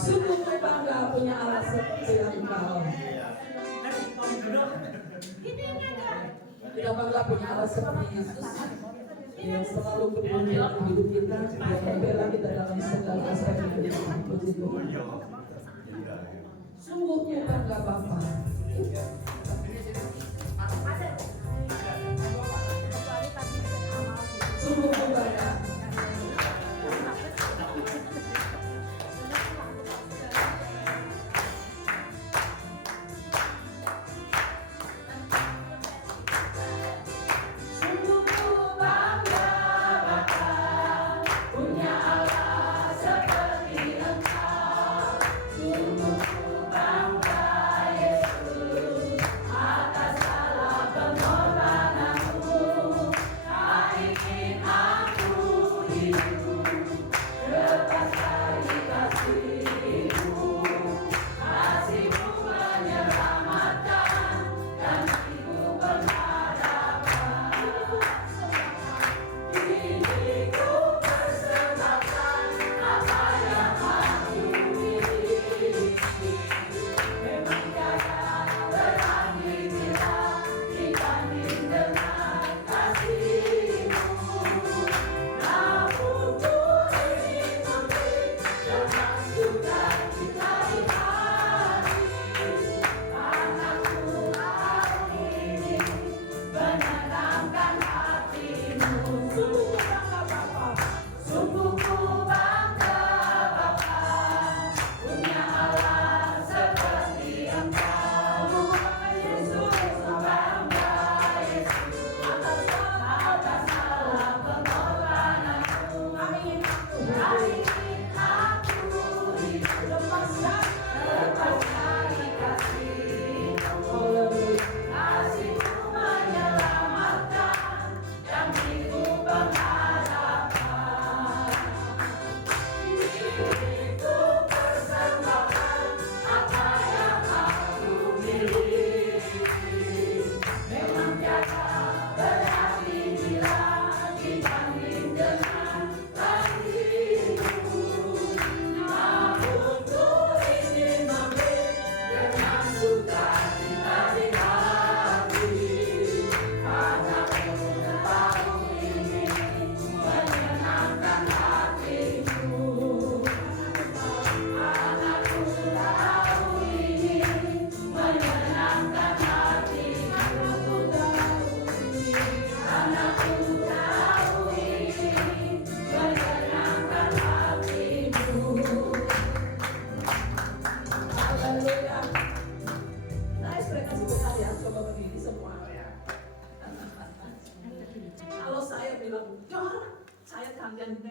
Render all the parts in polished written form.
Sungguh bangga punya alat seperti engkau. Kita bangga punya alat seperti Yesus yang selalu peduli dalam hidup kita, yang membela kita dalam segala aspek hidup. Puji Tuhan. Sungguh bangga Bapa. Sungguh bangga. Bangga Yesus atas segala pengorbanan.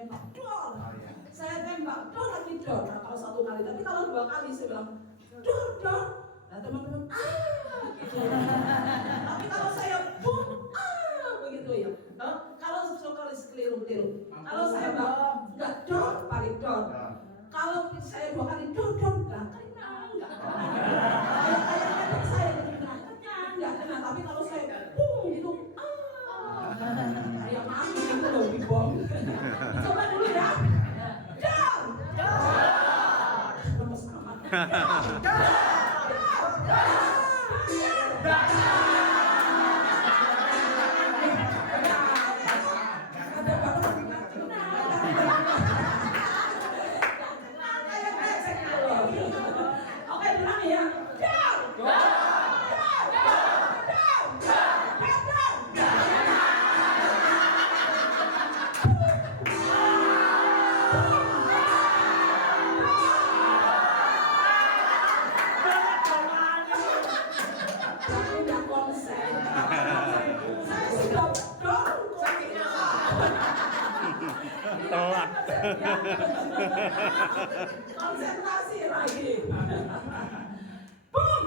nembak, dor. Saya tembak, dor lagi dor. Nah, kalau satu kali, tapi kalau dua kali saya bilang dor, dor. Nah teman-teman, gitu. Tapi kalau saya bum, begitu ya. Kalau sekali keliru. Kalau saya enggak dor, balik dor. Kalau saya dua kali dor, enggak kena. Kayak saya enggak kena. Tapi kalau saya bum gitu, kayak mami gitu loh di bom. Coba dulu ya. Dor, lemes amat. Oke, bilang ya. Telat. Konsentrasi lagi. Boom.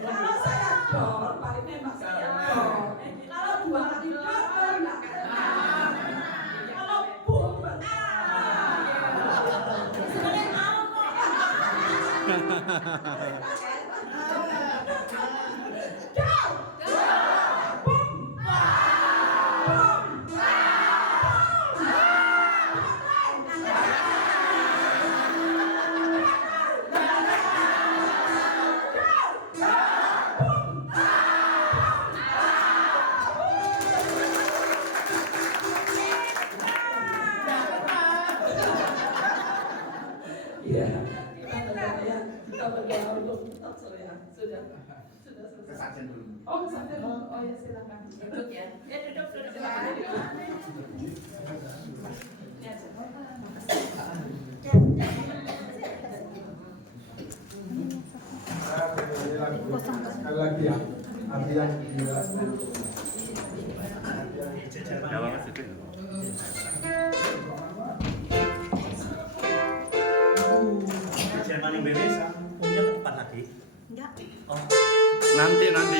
Kalau saya dor, paling nembak saya dor. Kalau dua kali dor, enggak kena. Kalau boom, sebenarnya apa? Iya, kita berdoa untuk ya. Sudah selesai. Kesaksian dulu. Oh, kesaksian. Oh ya, silakan. Duduk ya. Ya, duduk. Silakan. Ya, sekali lagi ya, arti yang jelas. Dalam situ. Jerman yang bebas punya tempat lagi? Enggak. Oh, Nanti. oh nanti.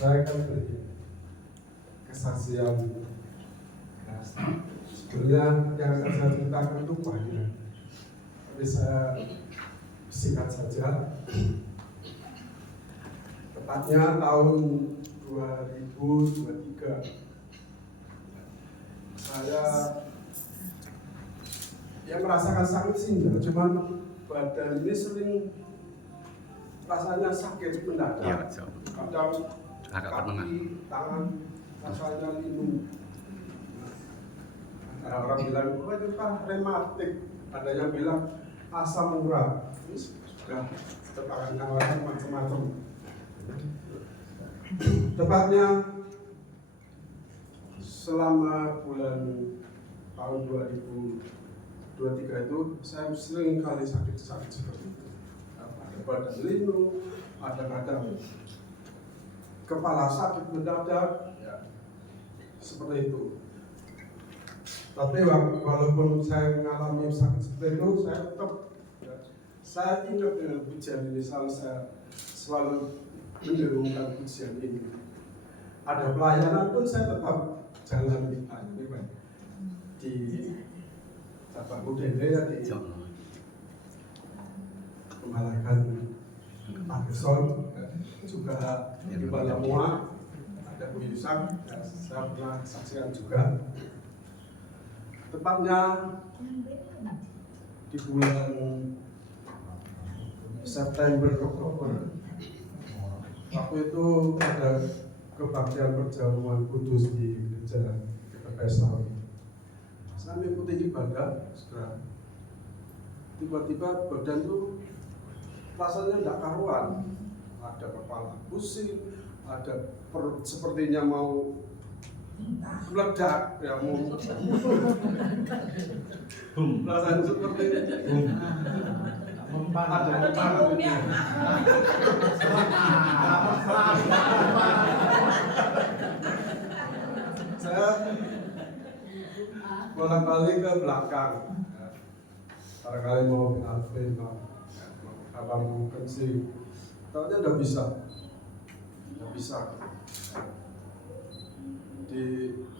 Saya akan beri kesaksian. Sebenarnya yang akan saya ceritakan itu banyak, tapi saya singkat saja. Tepatnya tahun 2023, saya merasakan sakit sih, cuman badan ini sering rasanya sakit mendadak. Iya, betul. Kadang Agak tengah. kaki, tangan rasanya linu. Ada orang bilang, oh itu kan rematik. Ada yang bilang asam urat. Ini sudah terpakai nawaran macam-macam. Tepatnya selama bulan tahun 2023 itu saya sering kali sakit-sakit seperti itu. Ada badan linu, ada kadang kepala sakit mendadak, ya, seperti itu. Tapi walaupun saya mengalami sakit seperti itu, saya tetap, ya, saya ingat dengan pujian ini, saya selalu mendengarkan pujian ini. Ada pelayanan pun saya tetap jalan di cabang Udene ya, di Kemalakan Pageson, juga di Balamua ada Bu Yusak, ya, saya pernah saksikan juga. Tepatnya di bulan September Oktober, waktu itu ada kebaktian perjamuan kudus di gereja Pesau. Saya mengikuti ibadah, saudara. Tiba-tiba badan itu rasanya tidak karuan, ada kepala pusing, ada perut sepertinya mau meledak, ya mau rasanya seperti ada tikungnya. Saya bolak-balik ke belakang, barangkali mau ke Alvin, abang mau kencing, ternyata udah bisa.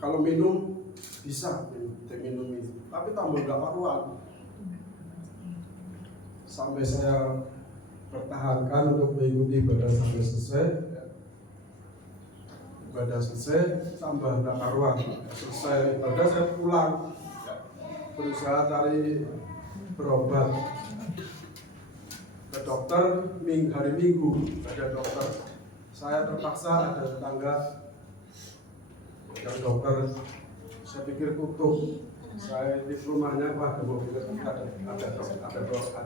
Kalau minum bisa minum ini, tapi tambah gak karuan. Sampai saya pertahankan untuk mengikuti ibadah sampai selesai. Ibadah selesai, tambah gak karuan. Selesai ibadah saya pulang, berusaha cari berobat ke dokter. Hari Minggu ada dokter, saya terpaksa ada tetangga yang dokter, saya pikir tutup. Saya di rumahnya, wah ada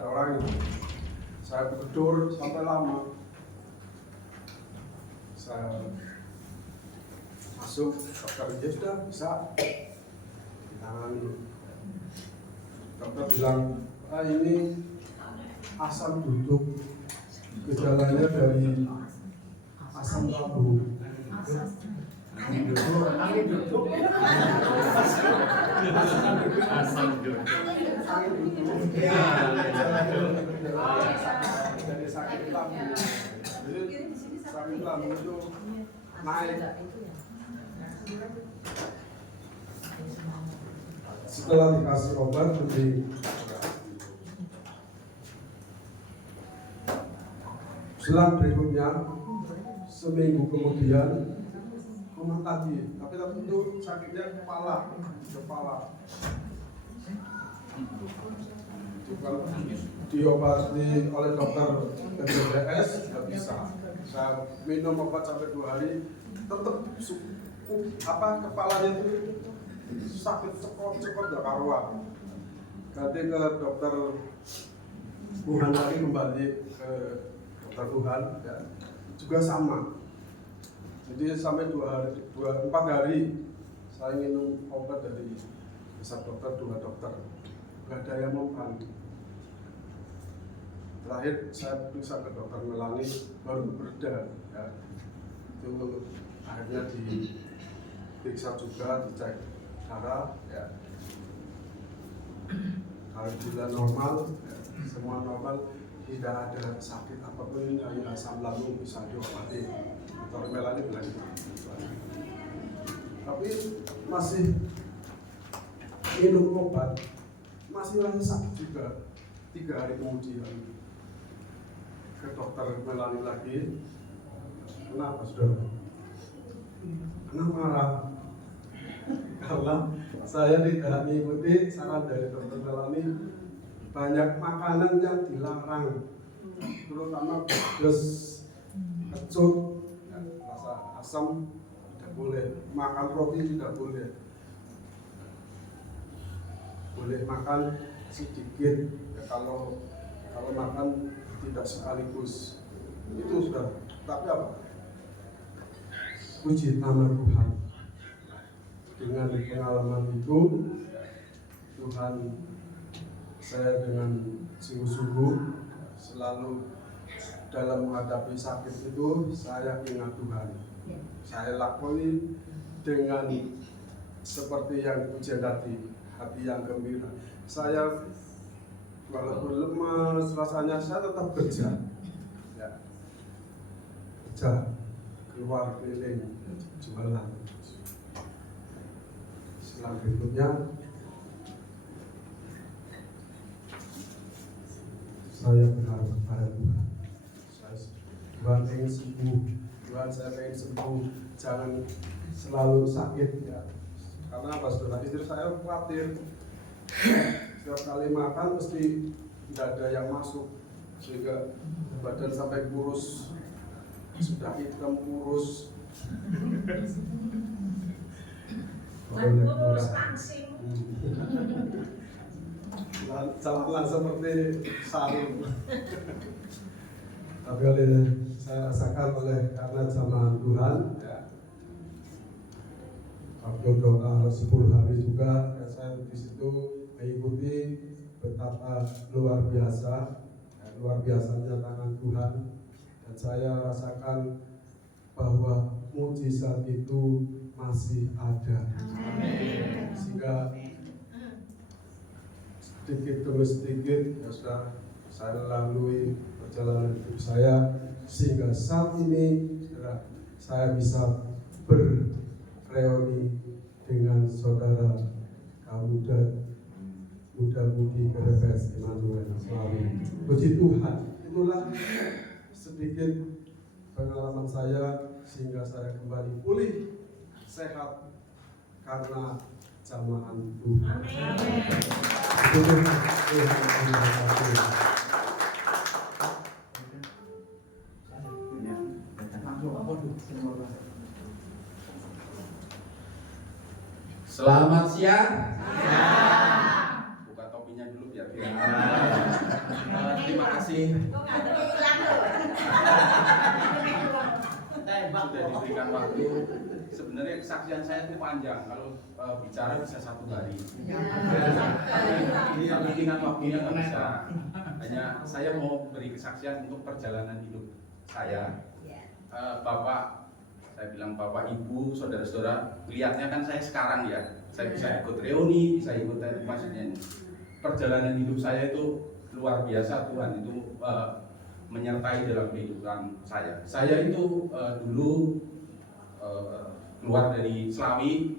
orang ini. Saya bergedur sampai lama. Saya masuk, dokter dia sudah bisa ditangani. Dokter bilang, ini asam duduk, gejalanya dari asam lambung. Angin duduk. Dari sakit lambung. Jadi sakit lambung itu naik. Setelah dikasih obat selang berikutnya, seminggu kemudian koma lagi, tapi itu sakitnya kepala. Diobati oleh dokter BPJS tidak bisa. Saya minum obat sampai 2 hari, tetap kepalanya itu sakit cekot gak karuan. Ganti ke dokter Tuhan lagi, kembali ke dokter Tuhan, ya, juga sama. Jadi sampai 4 hari saya minum obat dari besar dokter, 2 dokter, gak ada yang membantu. Terakhir saya periksa ke dokter Melani, baru bereda, ya. Itu akhirnya diperiksa juga, dicek darah, ya. Alhamdulillah normal, ya. Semua normal, tidak ada sakit apapun, hanya asam lambung bisa diobati. Dokter Melani bilang gitu. Tapi masih minum obat, masih sakit juga. 3 hari kemudian ke dokter Melani lagi. Kenapa saudara? Karena marah karena saya tidak mengikuti saran dari dokter Melani. Banyak makanan yang dilarang, terutama pedas, kecut, ya, rasa asam tidak boleh. Makan roti tidak boleh. Boleh makan sedikit, ya, kalau makan tidak sekaligus. Itu sudah Tapi apa? Puji nama Tuhan. Dengan pengalaman itu, Tuhan, saya dengan sungguh-sungguh selalu dalam menghadapi sakit itu saya ingat Tuhan. Saya lakoni dengan seperti yang pujian tadi, hati yang gembira. Saya walaupun lemas rasanya, saya tetap kerja, ya. Kerja, keluar keliling, jualan. Setelah berikutnya, saya berharap kepada Tuhan. Tuhan ingin sembuh, Tuhan saya ingin sembuh, jangan selalu sakit ya. Karena apa saudara, istri saya khawatir setiap kali makan mesti tidak ada yang masuk, sehingga badan sampai kurus, sudah hitam kurus. Kurus langsing. Jalan seperti sarung. Tapi oleh saya rasakan karena jamaah Tuhan, ya, waktu doa 10 hari juga, ya, saya di situ mengikuti betapa luar biasanya tangan Tuhan, dan saya rasakan bahwa mujizat itu masih ada. Sehingga sedikit demi sedikit ya sudah saya lalui perjalanan hidup saya, sehingga saat ini saya bisa bereuni dengan saudara muda-mudi GRPS Immanuel Slawi. Puji Tuhan, itulah sedikit pengalaman saya sehingga saya kembali pulih sehat karena jamahan Tuhan. Selamat siang. Buka topinya dulu biar terima kasih sudah diberikan waktu. Sebenarnya kesaksian saya itu panjang, kalau bicara bisa 1 hari. Tapi dengan waktunya nggak bisa. Hanya saya mau beri kesaksian untuk perjalanan hidup saya. Bapak, saya bilang Bapak, Ibu, saudara-saudara, lihatnya kan saya sekarang ya. Saya bisa ikut reuni, bisa ikut maksudnya ini. Perjalanan hidup saya itu luar biasa, Tuhan itu menyertai dalam kehidupan saya. Saya itu dulu keluar dari Slawi,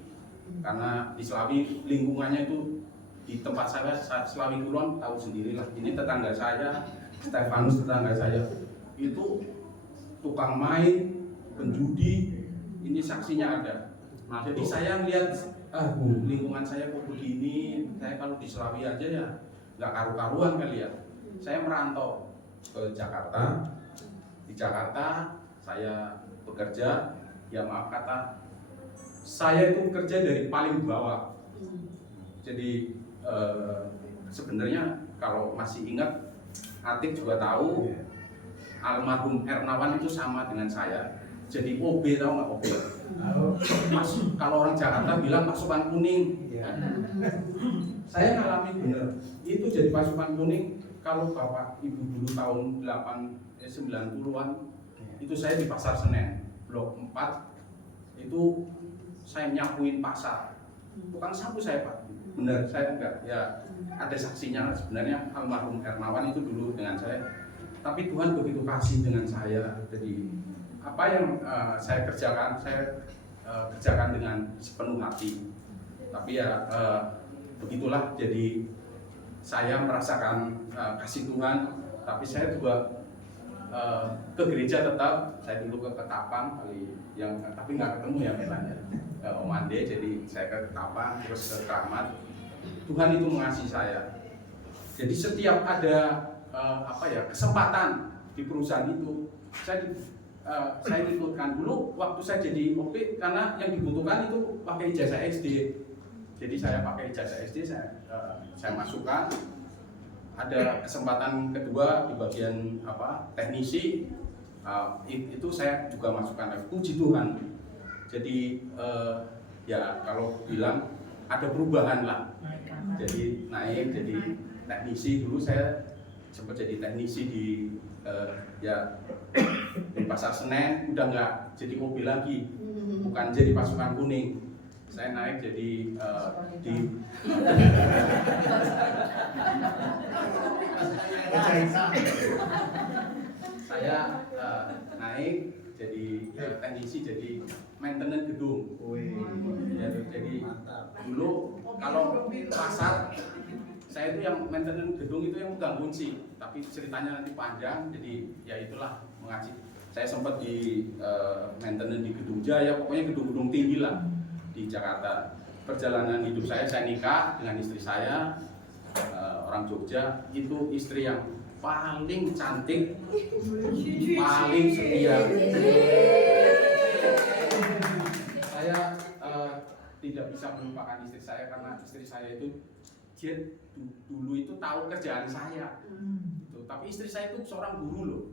karena di Slawi lingkungannya itu di tempat saya Slawi Kulon, tahu sendirilah. Ini tetangga saya, Stefanus tetangga saya itu tukang main, penjudi, ini saksinya ada. Jadi saya melihat, lingkungan saya kok begini. Saya kalau di Slawi aja ya nggak karu-karuan kali ya. Saya merantau ke Jakarta. Di Jakarta saya bekerja, ya maaf kata, saya itu kerja dari paling bawah. Jadi sebenarnya kalau masih ingat, Atik juga tahu, almarhum Ernawan itu sama dengan saya. Jadi OB, tahu nggak OB? Kalau orang Jakarta bilang pasukan kuning. Saya ngalami bener. Itu jadi pasukan kuning. Kalau Bapak Ibu dulu tahun 90-an, itu saya di Pasar Senen, Blok 4. Itu saya nyapuin pasar. Tukang sapu saya, Pak. Bener, saya enggak. Ya ada saksinya sebenarnya, almarhum Ernawan itu dulu dengan saya. Tapi Tuhan begitu kasih dengan saya. Jadi apa yang saya kerjakan, kerjakan dengan sepenuh hati. Tapi ya begitulah. Jadi saya merasakan kasih Tuhan. Tapi saya juga ke gereja tetap. Saya dulu ke Ketapang kali yang, tapi nggak ketemu ya Melanya, Om Ande. Jadi saya ke Ketapang, terus ke Kramat. Tuhan itu mengasihi saya. Jadi setiap ada kesempatan di perusahaan itu, saya ikutkan. Dulu waktu saya jadi OP, karena yang dibutuhkan itu pakai ijazah SD. Jadi saya pakai ijazah SD, saya masukkan. Ada kesempatan kedua di bagian teknisi, itu saya juga masukkan puji Tuhan. Jadi ya kalau bilang ada perubahan lah. Jadi naik jadi teknisi. Dulu saya sempat jadi teknisi di di Pasar Senen, udah nggak jadi mobil lagi, bukan jadi pasukan kuning. Saya naik jadi di saya naik jadi teknisi, jadi maintenance gedung. Jadi dulu kalau pasar saya itu yang maintenance gedung itu yang pegang kunci, tapi ceritanya nanti panjang, jadi ya itulah mengaji. Saya sempat di maintenance di Gedung Jaya, pokoknya gedung-gedung tinggi lah di Jakarta. Perjalanan hidup saya nikah dengan istri saya, orang Jogja, itu istri yang paling cantik, paling setia. Saya tidak bisa melupakan istri saya karena istri saya itu dia dulu itu tahu kerjaan saya, gitu. Tapi istri saya itu seorang guru loh,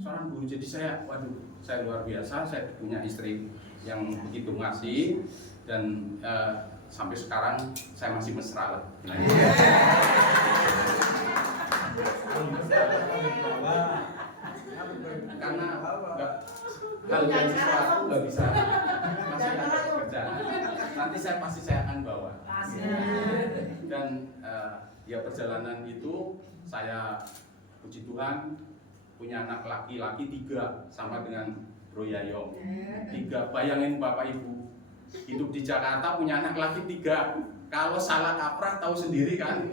seorang guru. Jadi saya, waduh, saya luar biasa. Saya punya istri yang begitu ngasih dan sampai sekarang saya masih mesra lah. Karena hal yang sesuatu nggak bisa masih ada pekerjaan. Nanti pasti saya akan bawa. Dan ya perjalanan itu saya puji Tuhan punya anak laki-laki 3 sama dengan Bro Yayong. 3, bayangin Bapak Ibu hidup di Jakarta punya anak laki 3. Kalau salah kaprah tahu sendiri kan.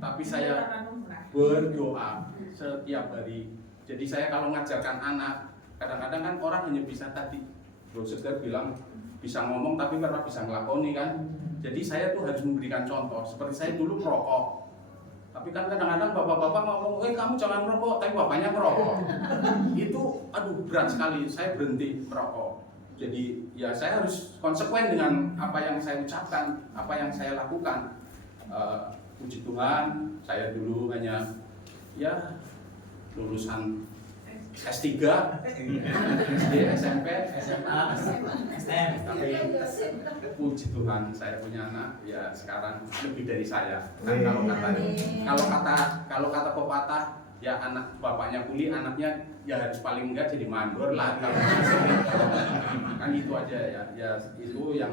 Tapi saya berdoa setiap hari. Jadi saya kalau ngajarkan anak, kadang-kadang kan orang hanya bisa tadi Bro Segar bilang bisa ngomong tapi pernah bisa ngelakoni kan. Jadi saya tuh harus memberikan contoh. Seperti saya dulu merokok, tapi kan kadang-kadang bapak-bapak ngomong, kamu jangan merokok, tapi bapaknya merokok. Itu aduh berat sekali. Saya berhenti merokok. Jadi ya saya harus konsekuen dengan apa yang saya ucapkan, apa yang saya lakukan. Puji Tuhan, saya dulu hanya ya lulusan S3, SD, SMP, SMA, SM. Tapi puji Tuhan saya punya anak ya sekarang lebih dari saya. Kan kalau kata pepatah ya anak bapaknya kuli, anaknya ya harus paling enggak jadi mandor lah. Kan itu aja ya. Ya itu yang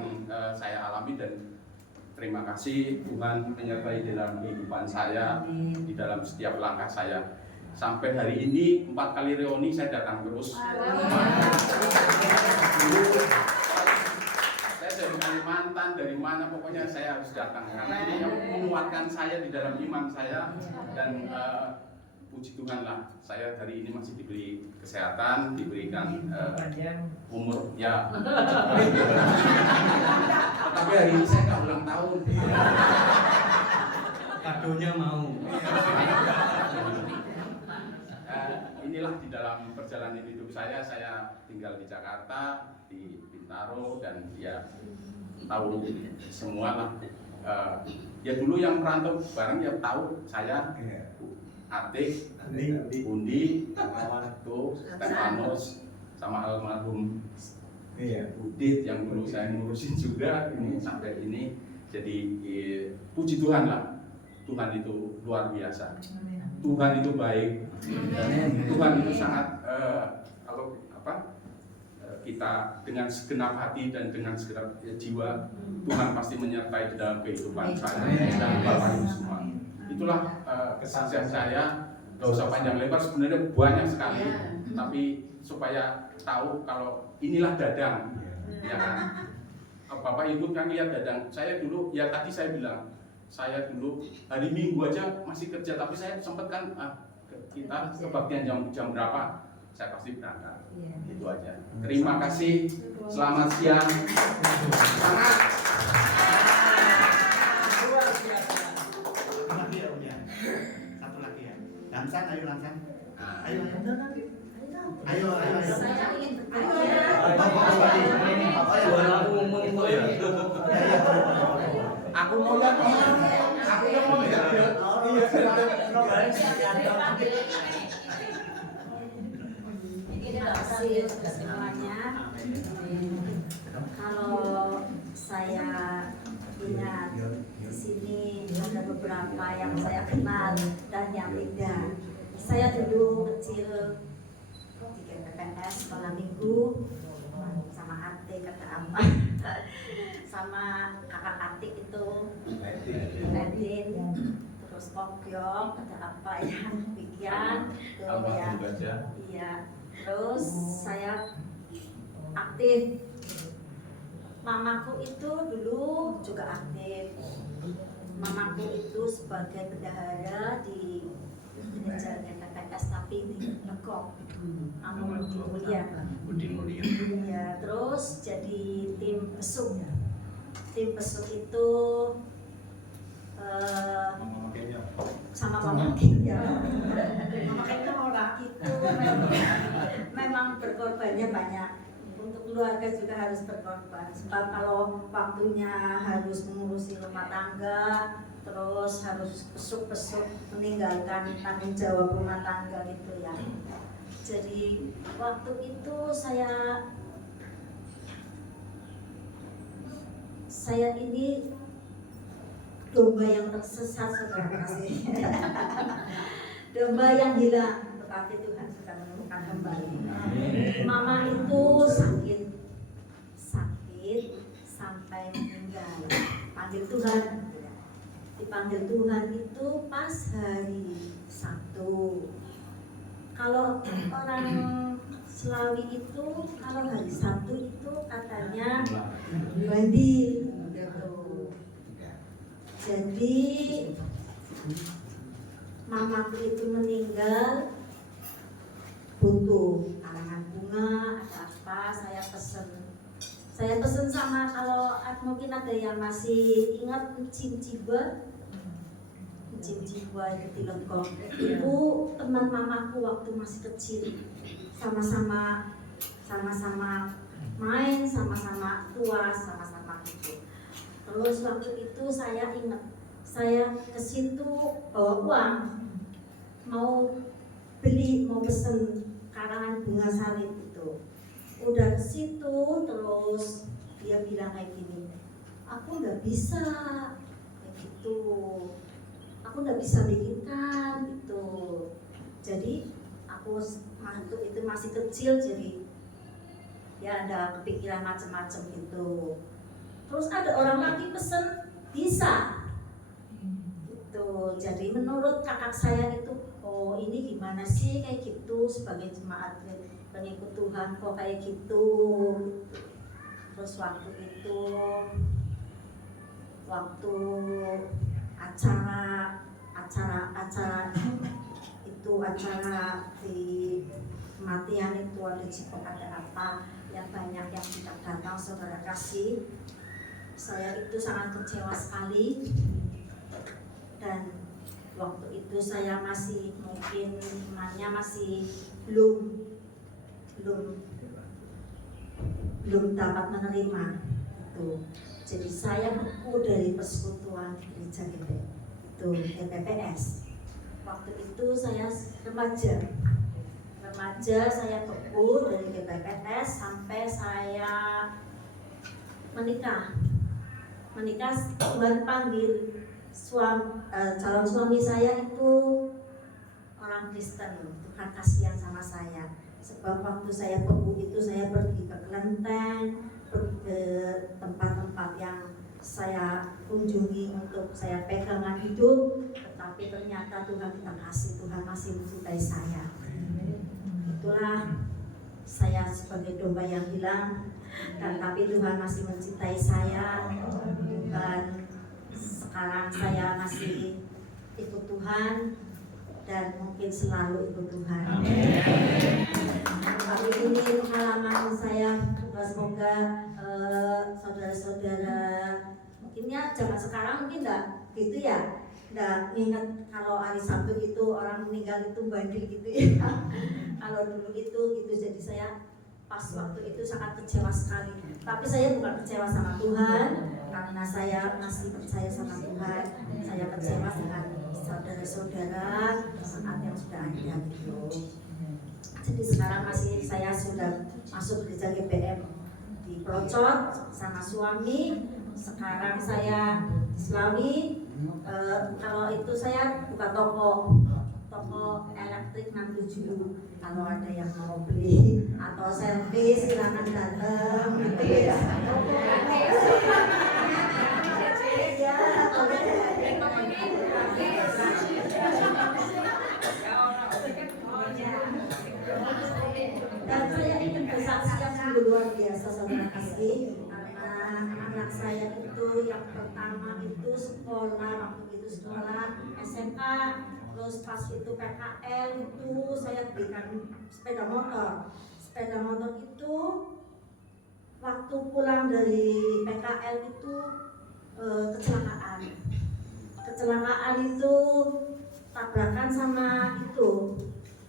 saya alami dan terima kasih Tuhan menyertai dalam kehidupan saya, di dalam setiap langkah saya. Sampai hari ini 4 kali reuni saya datang terus. Dulu saya dari Kalimantan, dari mana pokoknya saya harus datang karena ini yang menguatkan saya di dalam iman saya. Dan puji Tuhan lah, saya hari ini masih diberi kesehatan, diberikan umur ya. Tetapi hari ini saya nggak ulang tahun. Kadonya mau. Inilah di dalam perjalanan hidup saya tinggal di Jakarta, di Bintaro, dan ya tahu semua lah. Ya dulu yang merantau bareng ya tahu saya, Atik, Undi, tuh Stefanus, sama almarhum Udit yang dulu saya ngurusin juga ini sampai ini. Jadi puji Tuhan lah, Tuhan itu luar biasa. Tuhan itu baik, dan Tuhan itu sangat kalau kita dengan segenap hati dan dengan segenap jiwa, Tuhan pasti menyertai di dalam kehidupan saya dan Bapak Ibu semua. Itulah kesaksian saya. Gak usah panjang lebar, sebenarnya banyak sekali, tapi supaya tahu kalau inilah Dadang, ya kan? Bapak Ibu kan lihat Dadang. Saya dulu, ya tadi saya bilang. Saya dulu hari Minggu aja masih kerja, tapi saya sempat kan kita kebaktian jam berapa, saya pasti berangkat. Itu aja. Terima kasih. Selamat siang. Semangat. Luar biasa. Lagi ya Om ya. Satu lagi ya. Lamsan, ayo Lamsan. Ayo. Ayo. Saya ingin Suara ngomong itu ya. Aku mau lihat aku yang mau lihat. ini kasih untuk semuanya. Kalau saya ingat di sini ada beberapa yang saya kenal dan yang tidak. Saya dulu kecil di KPPS sekolah minggu sama Ate kata apa sama kakak atik itu Nadine, terus Kokyok kata apa ya Pikian tuh ya. Iya, terus saya aktif. Mamaku itu dulu juga aktif. Mamaku itu sebagai bendahara di gereja KPPS tapi di Legok, Amun Budi Mulia. Ya, terus jadi tim pesuk. Tim pesuk itu sama Mama Kenya. Mama Kenya orang itu memang berkorbannya banyak. Untuk keluarga juga harus berkorban. Sebab kalau waktunya harus mengurusi rumah tangga, terus harus pesuk-pesuk meninggalkan tanggung jawab rumah tangga gitu ya. Jadi waktu itu saya ini domba yang tersesat saudara kasih. Domba yang hilang, tetapi Tuhan sudah menemukan kembali. Mama itu sakit sampai meninggal. Panggil Tuhan, dipanggil Tuhan itu pas hari Sabtu. Kalau orang Selawi itu kalau hari Sabtu itu katanya bandil gitu. Jadi mamaku itu meninggal butuh karangan bunga ada apa saya pesen sama kalau mungkin ada yang masih ingat Cim Ciba itu di Legok. Ibu teman mamaku waktu masih kecil sama-sama main, sama-sama tua, sama-sama gitu. Terus waktu itu saya ingat saya ke situ bawa uang mau pesen karangan bunga salib itu. Udah ke situ terus dia bilang kayak gini, aku nggak bisa kayak gitu, aku nggak bisa bikinkan gitu. Jadi aku waktu itu masih kecil jadi ya ada kepikiran macam-macam gitu. Terus ada orang lagi pesen bisa gitu. Jadi menurut kakak saya itu, oh ini gimana sih kayak gitu sebagai jemaat pengikut Tuhan kok kayak gitu. Terus waktu itu acara di kematian itu ada jipok ada apa yang banyak yang tidak datang saudara kasih. Saya itu sangat kecewa sekali dan waktu itu saya masih mungkin imannya masih belum dapat menerima itu. Jadi saya beku dari persekutuan gereja itu KPPS. Waktu itu saya remaja saya beku dari KPPS sampai saya menikah Tuhan panggil calon suami saya itu orang Kristen. Tuhan kasihan sama saya sebab waktu saya beku itu saya pergi ke Kelenteng, ke tempat-tempat yang saya kunjungi untuk saya pegangan hidup, tetapi ternyata Tuhan kita kasih, Tuhan masih mencintai saya. Itulah saya sebagai domba yang hilang, dan tapi Tuhan masih mencintai saya. Dan sekarang saya masih ikut Tuhan dan mungkin selalu ikut Tuhan. Tapi ini pengalaman saya, semoga saudara-saudara mungkinnya zaman sekarang mungkin enggak gitu ya, enggak ingat kalau hari Sabtu itu orang meninggal itu bandil gitu ya. Kalau dulu itu gitu, jadi saya pas waktu itu sangat kecewa sekali. Tapi saya bukan kecewa sama Tuhan karena saya masih percaya sama Tuhan. Saya kecewa dengan saudara-saudara saat yang sudah ada gitu. Jadi sekarang saya sudah masuk gereja GBM di Procot sama suami. Sekarang saya di Slawi. Kalau itu saya buka toko elektrik 67. Kalau ada yang mau beli atau servis silakan datang gitu ya. Dan saya ingin bersaksi yang sungguh luar biasa, saudara kasih, karena anak saya itu yang pertama itu sekolah, waktu itu sekolah SMK, terus pas itu PKL itu saya berikan sepeda motor. Sepeda motor itu waktu pulang dari PKL itu kecelakaan itu tabrakan sama itu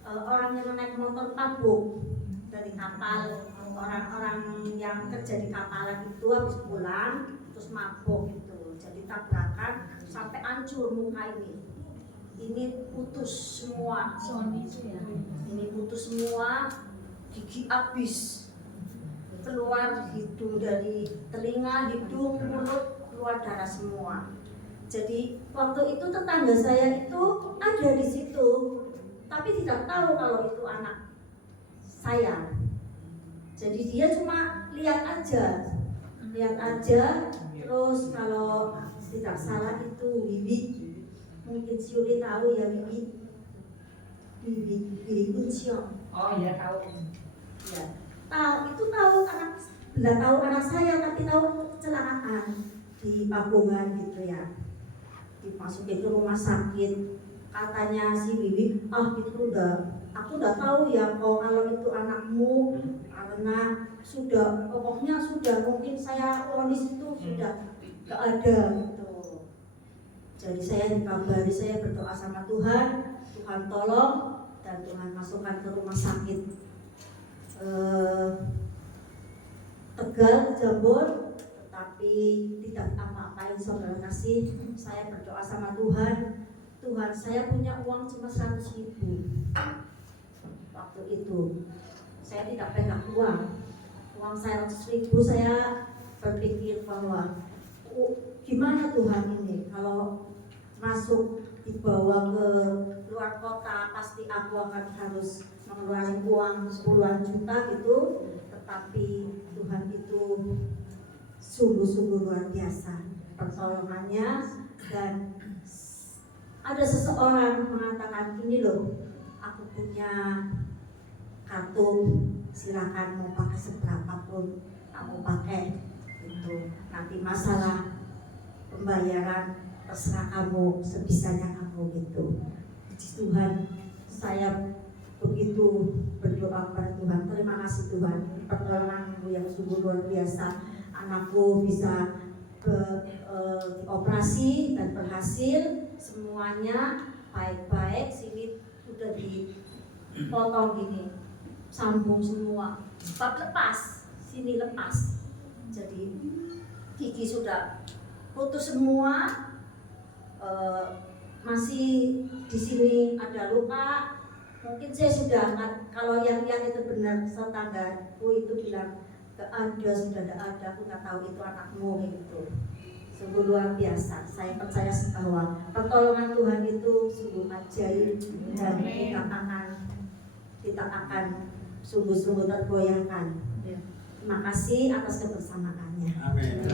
orang yang naik motor tabung dari kapal, orang-orang yang kerja di kapalan itu habis pulang terus mabuk gitu, jadi tabrakan sampai hancur muka ini putus semua, ini putus semua, gigi habis, keluar hidung dari telinga, hidung, mulut, keluar darah semua. Jadi waktu itu tetangga saya itu ada di situ, tapi tidak tahu kalau itu anak saya. Jadi dia cuma lihat aja. Terus kalau tidak salah itu Wiwi, mungkin si Yuli tahu ya Wiwi Kunciong. Oh ya tahu. Ya, tahu anak saya, tapi tahu kecelakaan di Pagungan gitu ya, dimasukin ke rumah sakit. Katanya si Wiwi, itu aku udah tahu ya kalau itu anakmu, karena pokoknya sudah mungkin saya vonis itu sudah gak ada gitu. Jadi saya dikabari, saya berdoa sama Tuhan tolong, dan Tuhan masukkan ke rumah sakit Tegal, Jambon, tetapi tidak apa-apain saudara kasih. Saya berdoa sama Tuhan, saya punya uang cuma 100.000 waktu itu. Saya tidak pegang uang 100.000. Saya berpikir bahwa gimana Tuhan ini, kalau masuk dibawa ke luar kota pasti aku akan harus mengeluarkan uang puluhan juta gitu. Tetapi Tuhan itu sungguh-sungguh luar biasa pertolongannya. Dan ada seseorang mengatakan, ini loh, aku punya kartu, silakan mau pakai seberapapun kamu pakai itu, nanti masalah pembayaran terserah kamu, sebisanya kamu gitu. Puji Tuhan, saya begitu berdoa kepada Tuhan, terima kasih Tuhan, pertolonganmu yang sungguh luar biasa. Anakku bisa operasi dan berhasil, semuanya baik-baik. Sini udah dipotong gini, sambung semua, bab lepas, sini lepas, jadi gigi sudah putus semua. Masih di sini ada luka. Mungkin saya sudah, kalau yang lihat itu benar, tetanggaku itu bilang gak ada, sudah gak ada, aku gak tahu itu anakmu gitu. Sungguh luar biasa. Saya percaya bahwa pertolongan Tuhan itu sungguh ajaib, dan kita akan sungguh-sungguh tergoyahkan. Terima kasih atas kebersamaannya. Amin.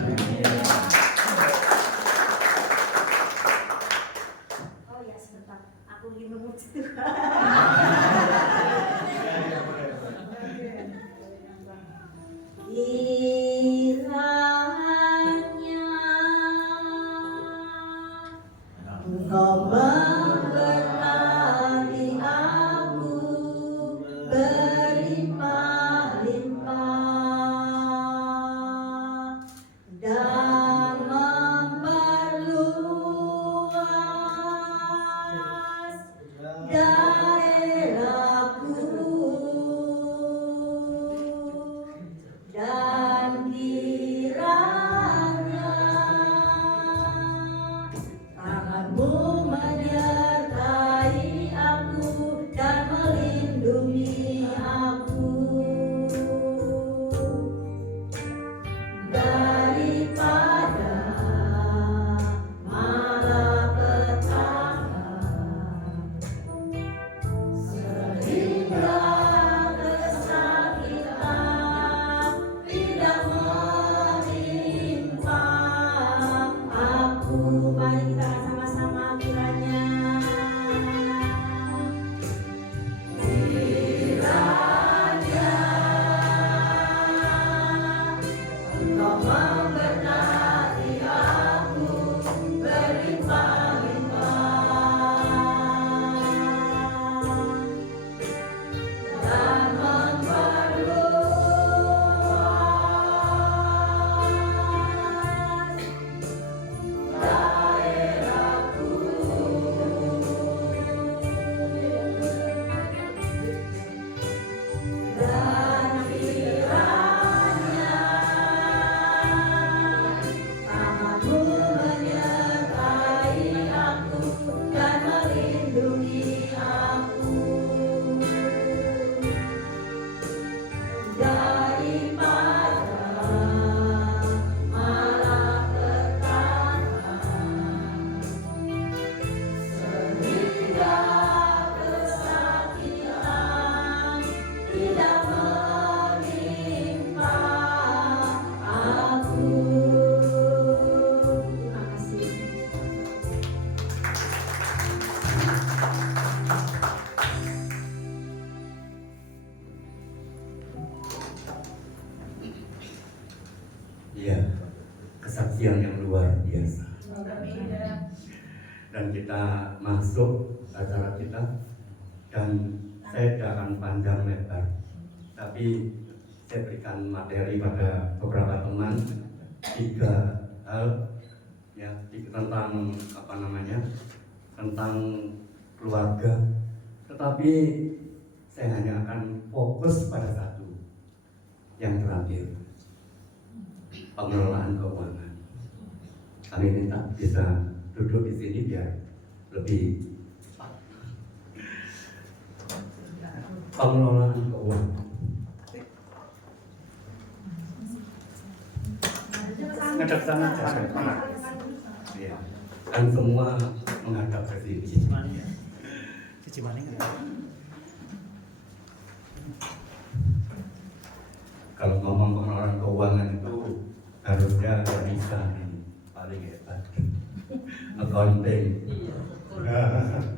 Oh ya, sebentar, aku minum itu. Kiranya Engkau memberkati aku berlimpah-limpah dan memperluas daerahku, dan kiranya tanganmu menyertai aku dan melindungi kesaksian yang luar biasa. Dan kita masuk acara kita, dan saya tidak akan panjang lebar, tapi saya berikan materi pada beberapa teman 3 hal ya tentang tentang keluarga, tetapi saya hanya akan fokus pada satu yang terakhir, pengelolaan keuangan. Kami minta bisa duduk di sini biar lebih pengelolaan keuangan. Ngadep sana aja. Ya, kan semua menghadap ke sini. Cici maning ya. Kalau ngomong pengelolaan keuangan itu harusnya bisa ini paling hebat. Accounting.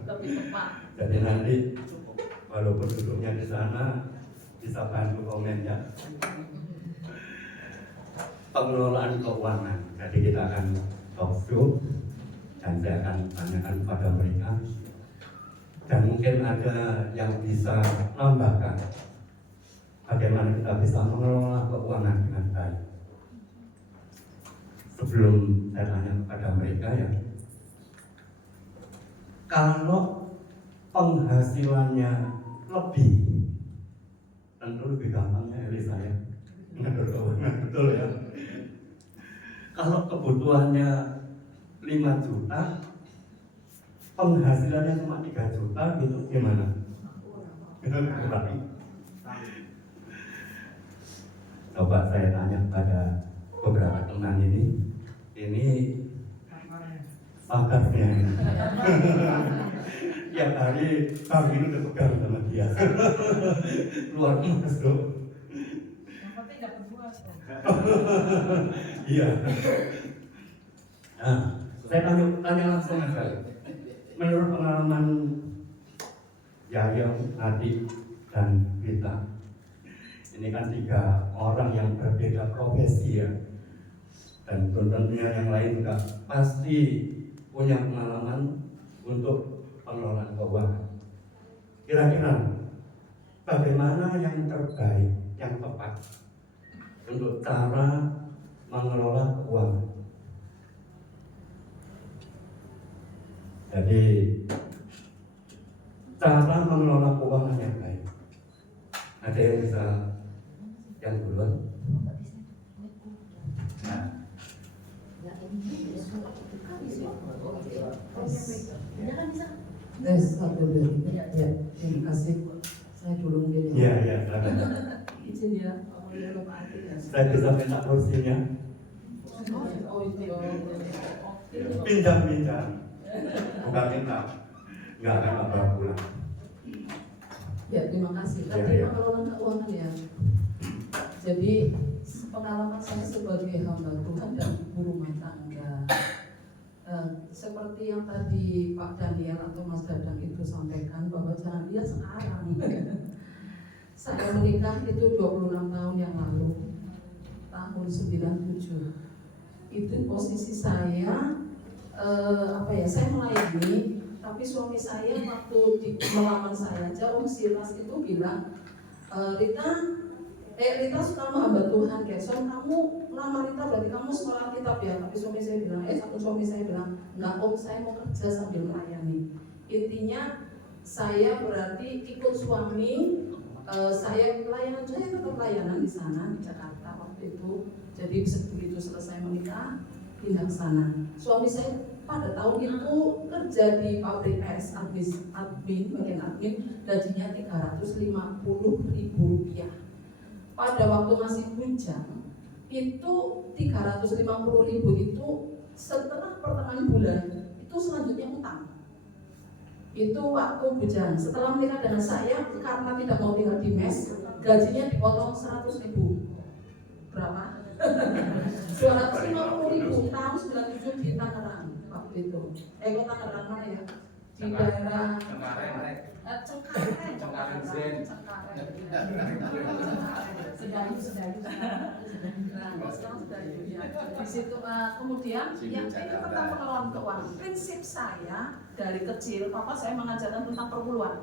Lebih tepat. Jadi nanti walaupun duduknya di sana bisa bantu komen ya. Pengelolaan keuangan. Jadi kita akan talk show dan saya akan tanyakan kepada mereka. Dan mungkin ada yang bisa menambahkan bagaimana kita bisa mengelola keuangan dengan baik. Sebelum saya tanya kepada mereka ya, kalau penghasilannya lebih, tentu lebih gampangnya dari saya mengatur keuangan, betul ya. Kalau kebutuhannya 5 juta, penghasilannya cuma 3 juta, gitu gimana? Coba saya tanya pada beberapa teman ini pakarnya. Tiap hari pagi ini kepegang sama dia. Luar biasa dong. Yang penting dapat buah. Iya. Nah, saya tanya langsung aja. Menurut pengalaman Yaya, Adik, dan kita, ini kan 3 orang yang berbeda profesi ya, dan tentunya yang lain juga pasti punya pengalaman untuk pengelolaan keuangan. Kira-kira bagaimana yang terbaik, yang tepat untuk cara mengelola keuangan? Jadi cara mengelola keuangan yang baik. Ada yang bisa yang duluan? Tes 1, 2, 3. Ya, terima kasih. Saya dulu mungkin. Iya, silakan. Izin ya, Pak Atik ya. Saya bisa minta kursinya. Oh, itu. Pinjam, bukan minta. Nggak akan apa pulang. Ya, terima kasih. Ya, Tadi ya. pengelolaan keuangan ya. Jadi pengalaman saya sebagai hamba Tuhan dan ibu rumah tangga, seperti yang tadi Pak Daniel atau Mas Dadang itu sampaikan, bahwa jangan lihat sekarang. Saya menikah itu 26 tahun yang lalu, tahun 97. Itu posisi saya saya melayani, tapi suami saya waktu di melamar saya aja, Om Silas itu bilang, Rita suka menghamba Tuhan, Gerson, kamu lamar Rita berarti kamu sekolah Alkitab ya. Tapi suami saya bilang, suami saya bilang, enggak Om, saya mau kerja sambil melayani. Intinya saya berarti ikut suami, saya pelayanan, saya tetap pelayanan di sana di Jakarta waktu itu. Jadi begitu selesai menikah, pindah ke sana. Suami saya pada tahun itu kerja di pabrik AS admin, bagian admin, gajinya 350.000 rupiah. Pada waktu masih bujang, itu 350.000 itu setelah pertengahan bulan, itu selanjutnya utang. Itu waktu bujang. Setelah menikah dengan saya, karena tidak mau tinggal di mes, gajinya dipotong 100.000. Berapa? 250.000 tahun 97 di Tangerang waktu itu. Kota Tangerang mana ya? Di daerah Cengkareng. Nah, sekarang sudah ya. Di situ kemudian yang ini tentang pengelolaan keuangan. Prinsip saya dari kecil, papa saya mengajarkan tentang perpuluhan.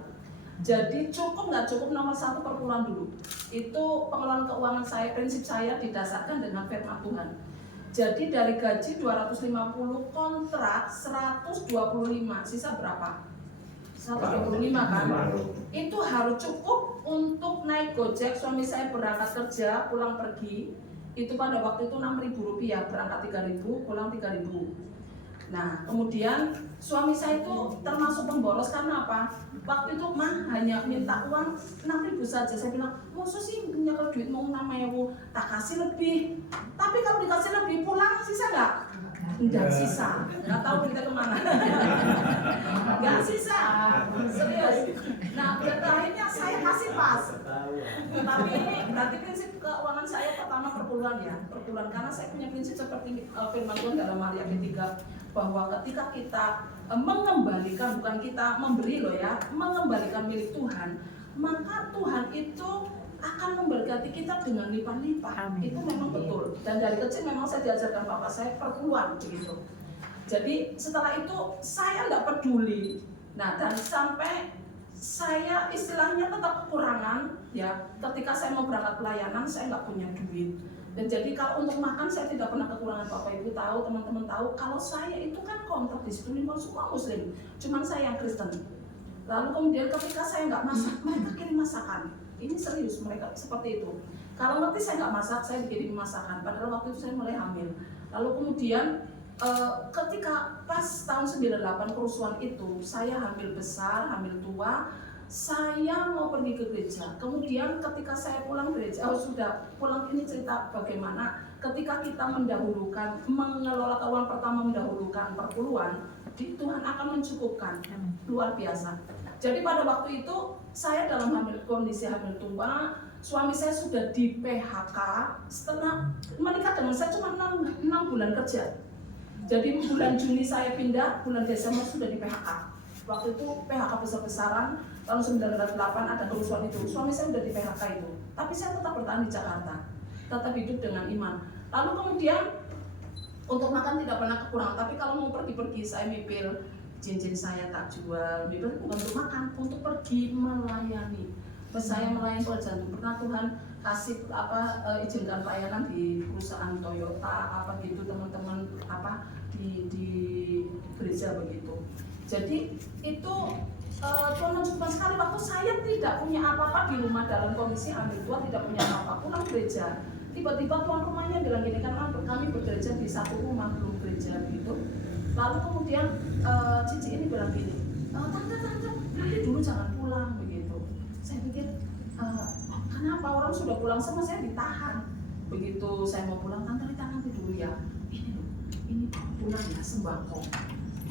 Jadi cukup nggak cukup nomor 1 perpuluhan dulu. Itu pengelolaan keuangan saya, prinsip saya didasarkan dengan firman Tuhan. Jadi dari gaji 250 kontrak 125, sisa berapa? 125 kan? Itu harus cukup untuk naik Gojek. Suami saya berangkat kerja, pulang pergi. Itu pada waktu itu Rp6.000, berangkat 3.000, pulang 3.000. Nah, kemudian suami saya itu termasuk pemboros karena apa? Waktu itu mah hanya minta uang 6.000 saja. Saya bilang, maksud sih nyekel duit mau 6.000, tak kasih lebih. Tapi kalau dikasih lebih pulang sisa nggak? Enggak sisa, nggak tahu kita kemana. Nggak sisa, serius. Nah, akhirnya saya kasih pas. Tapi ini berarti prinsip keuangan saya pertama perpuluhan ya, perpuluhan. Karena saya punya prinsip seperti firman Tuhan dalam Maria ketiga, bahwa ketika kita mengembalikan, bukan kita memberi loh ya, mengembalikan milik Tuhan, maka Tuhan itu akan memberkati kita dengan lipat-lipat. Itu memang betul. Dan dari kecil memang saya diajarkan bapak saya perpuluhan begitu. Jadi setelah itu saya nggak peduli. Nah, dan sampai saya istilahnya tetap kekurangan ya. Ketika saya mau berangkat pelayanan saya nggak punya duit. Dan jadi kalau untuk makan saya tidak pernah kekurangan. Bapak Ibu tahu, teman-teman tahu, kalau saya itu kan kontrak di situ lingkungan semua Muslim, cuman saya yang Kristen. Lalu kemudian ketika saya nggak masak, mereka kirim masakan. Ini serius, mereka seperti itu. Kalau ngerti saya nggak masak, saya dikirim masakan. Padahal waktu itu saya mulai hamil. Lalu kemudian ketika pas tahun 98 kerusuhan itu, saya hamil besar, hamil tua. Saya mau pergi ke gereja. Kemudian ketika saya pulang gereja, sudah pulang, ini cerita bagaimana ketika kita mendahulukan, mengelola keuangan pertama mendahulukan perpuluhan, Tuhan akan mencukupkan. Luar biasa. Jadi pada waktu itu saya dalam kondisi hamil tua, suami saya sudah di PHK setelah menikah dengan saya cuma 6 bulan kerja. Jadi bulan Juni saya pindah, bulan Desember sudah di PHK. Waktu itu PHK besar-besaran, tahun 1998 ada kerusuhan itu. Suami saya sudah di PHK itu. Tapi saya tetap bertahan di Jakarta, tetap hidup dengan iman. Lalu kemudian untuk makan tidak pernah kekurangan. Tapi kalau mau pergi-pergi saya mipil, cincin saya tak jual, mipil bukan untuk makan, untuk pergi melayani. Saya melayani pekerjaan. Pernah Tuhan kasih izinkan pelayanan di perusahaan Toyota apa gitu, teman-teman di gereja begitu. Jadi itu Tuhan mencoba sekali waktu saya tidak punya apa-apa di rumah dalam kondisi hamil tua, tidak punya apa-apa, pulang gereja. Tiba-tiba tuan rumahnya bilang gini, karena kami bergereja di satu rumah, belum gereja begitu. Lalu kemudian cici ini bilang gini, tante nanti dulu jangan pulang begitu. Saya pikir kenapa orang sudah pulang sama saya ditahan. Begitu saya mau pulang, tante nanti dulu ya. Ini pulang ya sembako.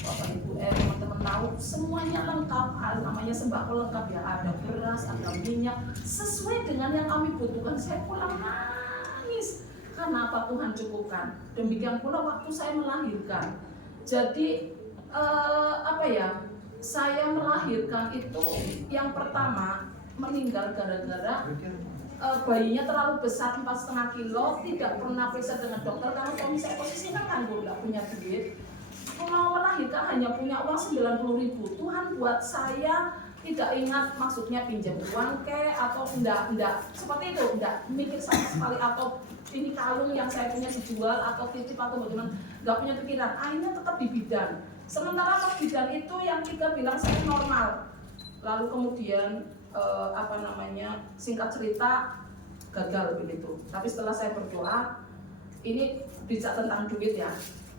Bapak Ibu teman-teman tahu semuanya lengkap, namanya sembako lengkap ya, ada beras, ada minyak, sesuai dengan yang kami butuhkan. Saya pulang nangis karena apa, Tuhan cukupkan. Demikian pula waktu saya melahirkan. Jadi saya melahirkan itu yang pertama meninggal gara-gara bayinya terlalu besar 4,5 kilo, tidak pernah periksa dengan dokter karena suami saya posisinya nganggur, nggak punya duit. Mau melahirkan hanya punya uang 90.000. Tuhan buat saya tidak ingat maksudnya pinjam uang atau enggak seperti itu, enggak mikir sama sekali atau ini kalung yang saya punya dijual atau titip atau bagaimana, enggak punya pikiran. Akhirnya tetap di bidan. Sementara pas bidan itu yang 3 bilang saya normal. Lalu kemudian singkat cerita gagal begitu. Tapi setelah saya berdoa, ini bicara tentang duit ya.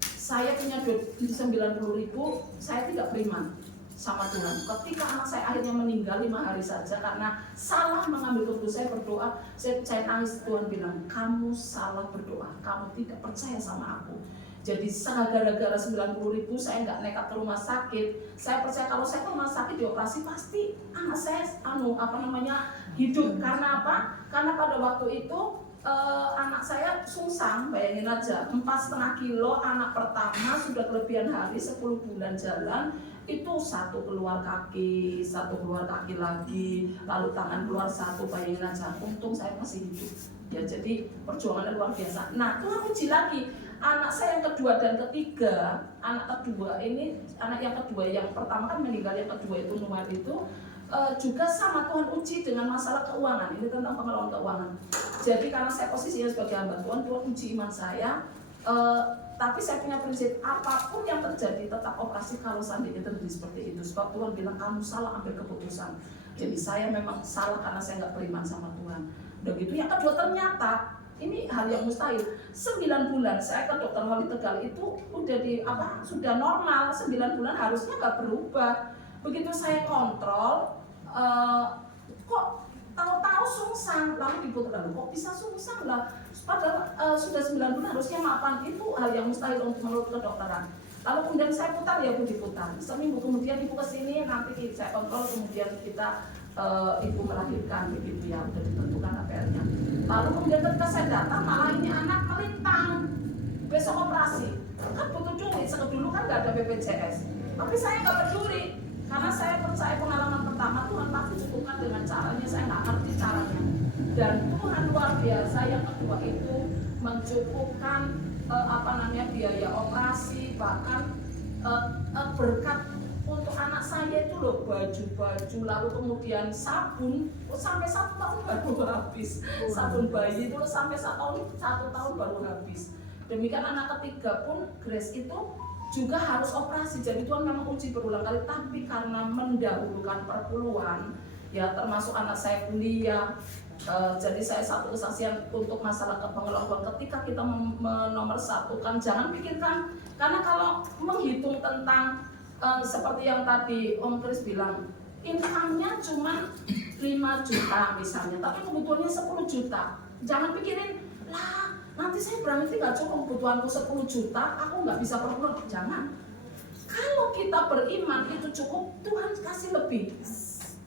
Saya punya duit 90.000, saya tidak beriman sama Tuhan. Ketika anak saya akhirnya meninggal 5 hari saja karena salah mengambil keputusan, saya berdoa, saya nangis. Tuhan bilang, kamu salah berdoa, kamu tidak percaya sama aku. Jadi gara-gara 90.000 saya nggak nekat ke rumah sakit. Saya percaya kalau saya ke rumah sakit dioperasi pasti anak saya hidup. Karena apa? Karena pada waktu itu anak saya sungsang, bayangin aja 4,5 kilo, anak pertama sudah kelebihan hari 10 bulan jalan, itu satu keluar kaki lagi, lalu tangan keluar satu, bayangin aja. Untung saya masih hidup. Ya jadi perjuangannya luar biasa. Nah Tuhan uji lagi. Anak saya yang kedua dan ketiga, anak yang kedua, yang pertama kan meninggal, yang kedua itu Noel itu juga sama Tuhan uji dengan masalah keuangan. Ini tentang pengelolaan keuangan. Jadi karena saya posisinya sebagai hamba Tuhan uji iman saya. Tapi saya punya prinsip, apapun yang terjadi tetap operasi kalau seandainya terjadi seperti itu. Sebab Tuhan bilang kamu salah ambil keputusan. Jadi saya memang salah karena saya nggak beriman sama Tuhan. Udah gitu yang kedua ternyata ini hal yang mustahil. 9 bulan saya ke Dokter Holly Tegal itu udah sudah normal. 9 bulan harusnya nggak berubah. Begitu saya kontrol, kok tahu-tahu sungsang, lalu diputar, kok bisa sungsang lah? Padahal sudah 9 bulan harusnya maafan, itu hal yang mustahil untuk menurut kedokteran. Lalu kemudian saya putar, ya Bu diputar. Seminggu kemudian Ibu kesini, nanti saya kontrol, kemudian kita Ibu melahirkan, begitu ya, sudah ditentukan APR-nya. Lalu kemudian ketika saya datang, malah ini anak melintang, besok operasi. Kan butuh duit, dulu kan nggak ada BPJS. Tapi saya nggak peduli, karena saya percaya pengalaman pertama Tuhan pasti cukupkan dengan caranya, saya nggak ngerti caranya. Dan Tuhan luar biasa, yang kedua itu mencukupkan biaya operasi, bahkan berkat untuk anak saya itu loh, baju-baju, lalu kemudian sabun, sampai 1 tahun baru habis. Sabun bayi itu sampai 1 tahun baru habis. Demikian anak ketiga pun Grace itu juga harus operasi. Jadi Tuhan memang uji berulang kali, tapi karena mendahulukan perpuluhan, ya termasuk anak saya kuliah. Jadi saya satu kesaksian untuk masalah pengelolaan. Ketika kita menomorsatukan, jangan pikirkan, karena kalau menghitung tentang seperti yang tadi Om Kris bilang, income-nya cuma 5 juta misalnya, tapi kebutuhannya 10 juta. Jangan pikirin, lah nanti saya berarti nggak cukup, kebutuhanku 10 juta, aku nggak bisa perpuluhan. Jangan. Kalau kita beriman itu cukup, Tuhan kasih lebih.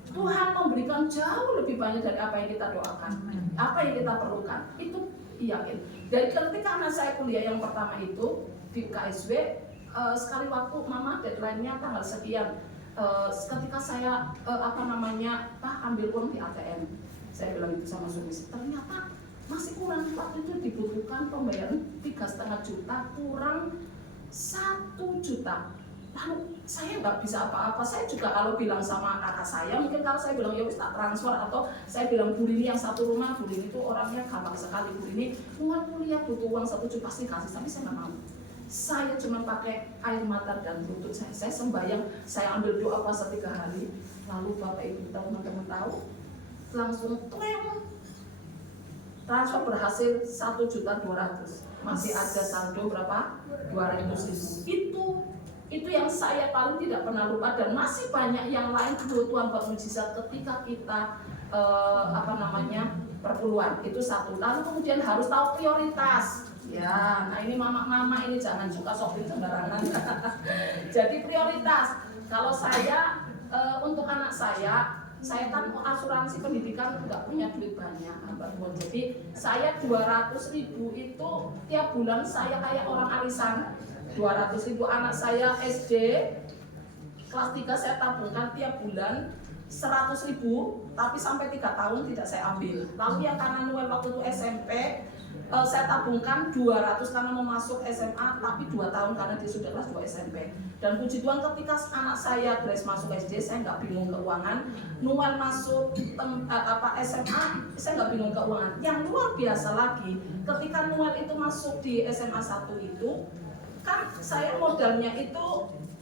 Tuhan memberikan jauh lebih banyak dari apa yang kita doakan, apa yang kita perlukan. Itu yakin. Dan ketika anak saya kuliah yang pertama itu di UKSW, sekali waktu mama deadline-nya tanggal sekian. Ketika saya Pak ambil uang di ATM, saya bilang itu sama suami, ternyata masih kurang. Waktu itu dibutuhkan pembayaran 3,5 juta, kurang 1 juta. Lalu saya nggak bisa apa-apa. Saya juga kalau bilang sama kakak saya, mungkin kalau saya bilang ya wis tak transfer, atau saya bilang Bu Lini yang satu rumah, Bu Lini itu orangnya gampang sekali. Bu Lini kuliah butuh uang 1 juta pasti kasih, tapi saya nggak mau. Saya cuma pakai air mata dan lutut saya sembahyang, saya ambil doa puasa 3 hari. Lalu Bapak Ibu teman-teman tahu, langsung transfer berhasil 1.200.000. Masih ada saldo berapa? 200.000. Itu yang saya paling tidak pernah lupa, dan masih banyak yang lain kebutuhan bermujizat ketika kita perpuluhan. Itu satu. Lalu kemudian harus tahu prioritas. Ya, nah ini mama-mama ini jangan suka shopping sembarangan. Jadi prioritas. Kalau saya untuk anak saya kan asuransi pendidikan nggak punya duit banyak, jadi saya 200.000 itu tiap bulan saya kayak orang arisan. 200.000 anak saya SD kelas 3 saya tabungkan tiap bulan 100.000, tapi sampai 3 tahun tidak saya ambil. Lalu yang karena Noel waktu itu SMP, saya tabungkan 200 karena mau masuk SMA, tapi 2 tahun karena dia sudah kelas 2 SMP. Dan puji Tuhan ketika anak saya Grace masuk SD, saya nggak bingung keuangan. Noel masuk SMA, saya nggak bingung keuangan. Yang luar biasa lagi, ketika Noel itu masuk di SMA 1 itu, kan saya modalnya itu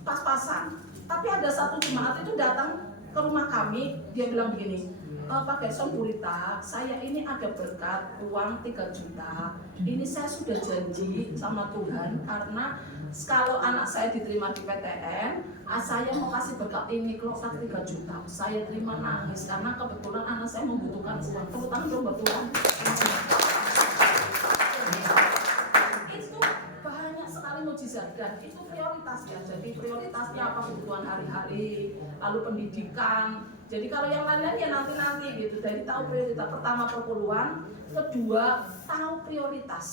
pas-pasan. Tapi ada satu jemaat itu datang ke rumah kami, dia bilang begini, Pak Gerson Burita, saya ini ada berkat uang 3 juta. Ini saya sudah janji sama Tuhan, karena kalau anak saya diterima di PTN, saya mau kasih berkat ini, kelompok 3 juta. Saya terima nangis, karena kebetulan anak saya membutuhkan uang. Tepuk tangan dong buat Tuhan. Itu banyak sekali mujizat, dan itu prioritas ya. Jadi prioritasnya apa? Kebutuhan hari-hari, lalu pendidikan. Jadi kalau yang lain-lain ya nanti-nanti gitu. Jadi tahu prioritas. Pertama perpuluhan, kedua tahu prioritas.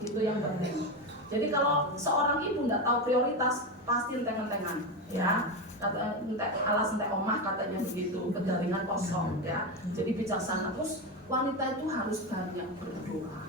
Itu yang penting. Jadi kalau seorang ibu tidak tahu prioritas, pasti enteng-entengan ya. Kata alas entek omah katanya begitu, kedaringan kosong ya. Jadi bijaksana. Terus wanita itu harus banyak berdoa.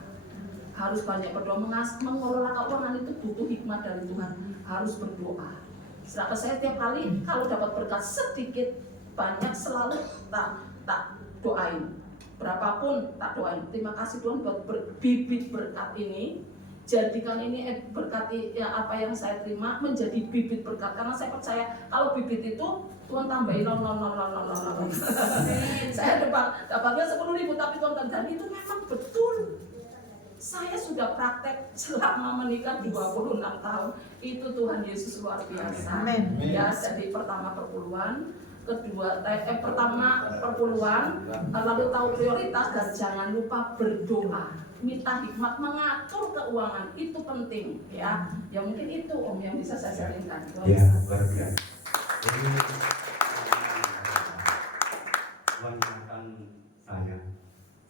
Harus banyak berdoa. Mengelola keuangan itu butuh hikmat dari Tuhan. Harus berdoa. Sedangkan saya tiap kali kalau dapat berkat sedikit banyak selalu tak doain. Berapapun tak doain. Terima kasih Tuhan buat bibit berkat ini. Jadikan ini berkati ya, apa yang saya terima menjadi bibit berkat, karena saya percaya kalau bibit itu Tuhan tambahin saya dapatnya 10.000 tapi Tuhan dan itu memang betul. Saya sudah praktek selama menikah 26 tahun. Itu Tuhan Yesus luar biasa. Amin. Ya, jadi pertama perpuluhan, kedua pertama perpuluhan, lalu tahu prioritas dan jangan lupa berdoa. Minta hikmat mengatur keuangan itu penting ya. Ya mungkin itu Om yang bisa saya sharingkan. Ya, luar biasa. Jadi wanitakan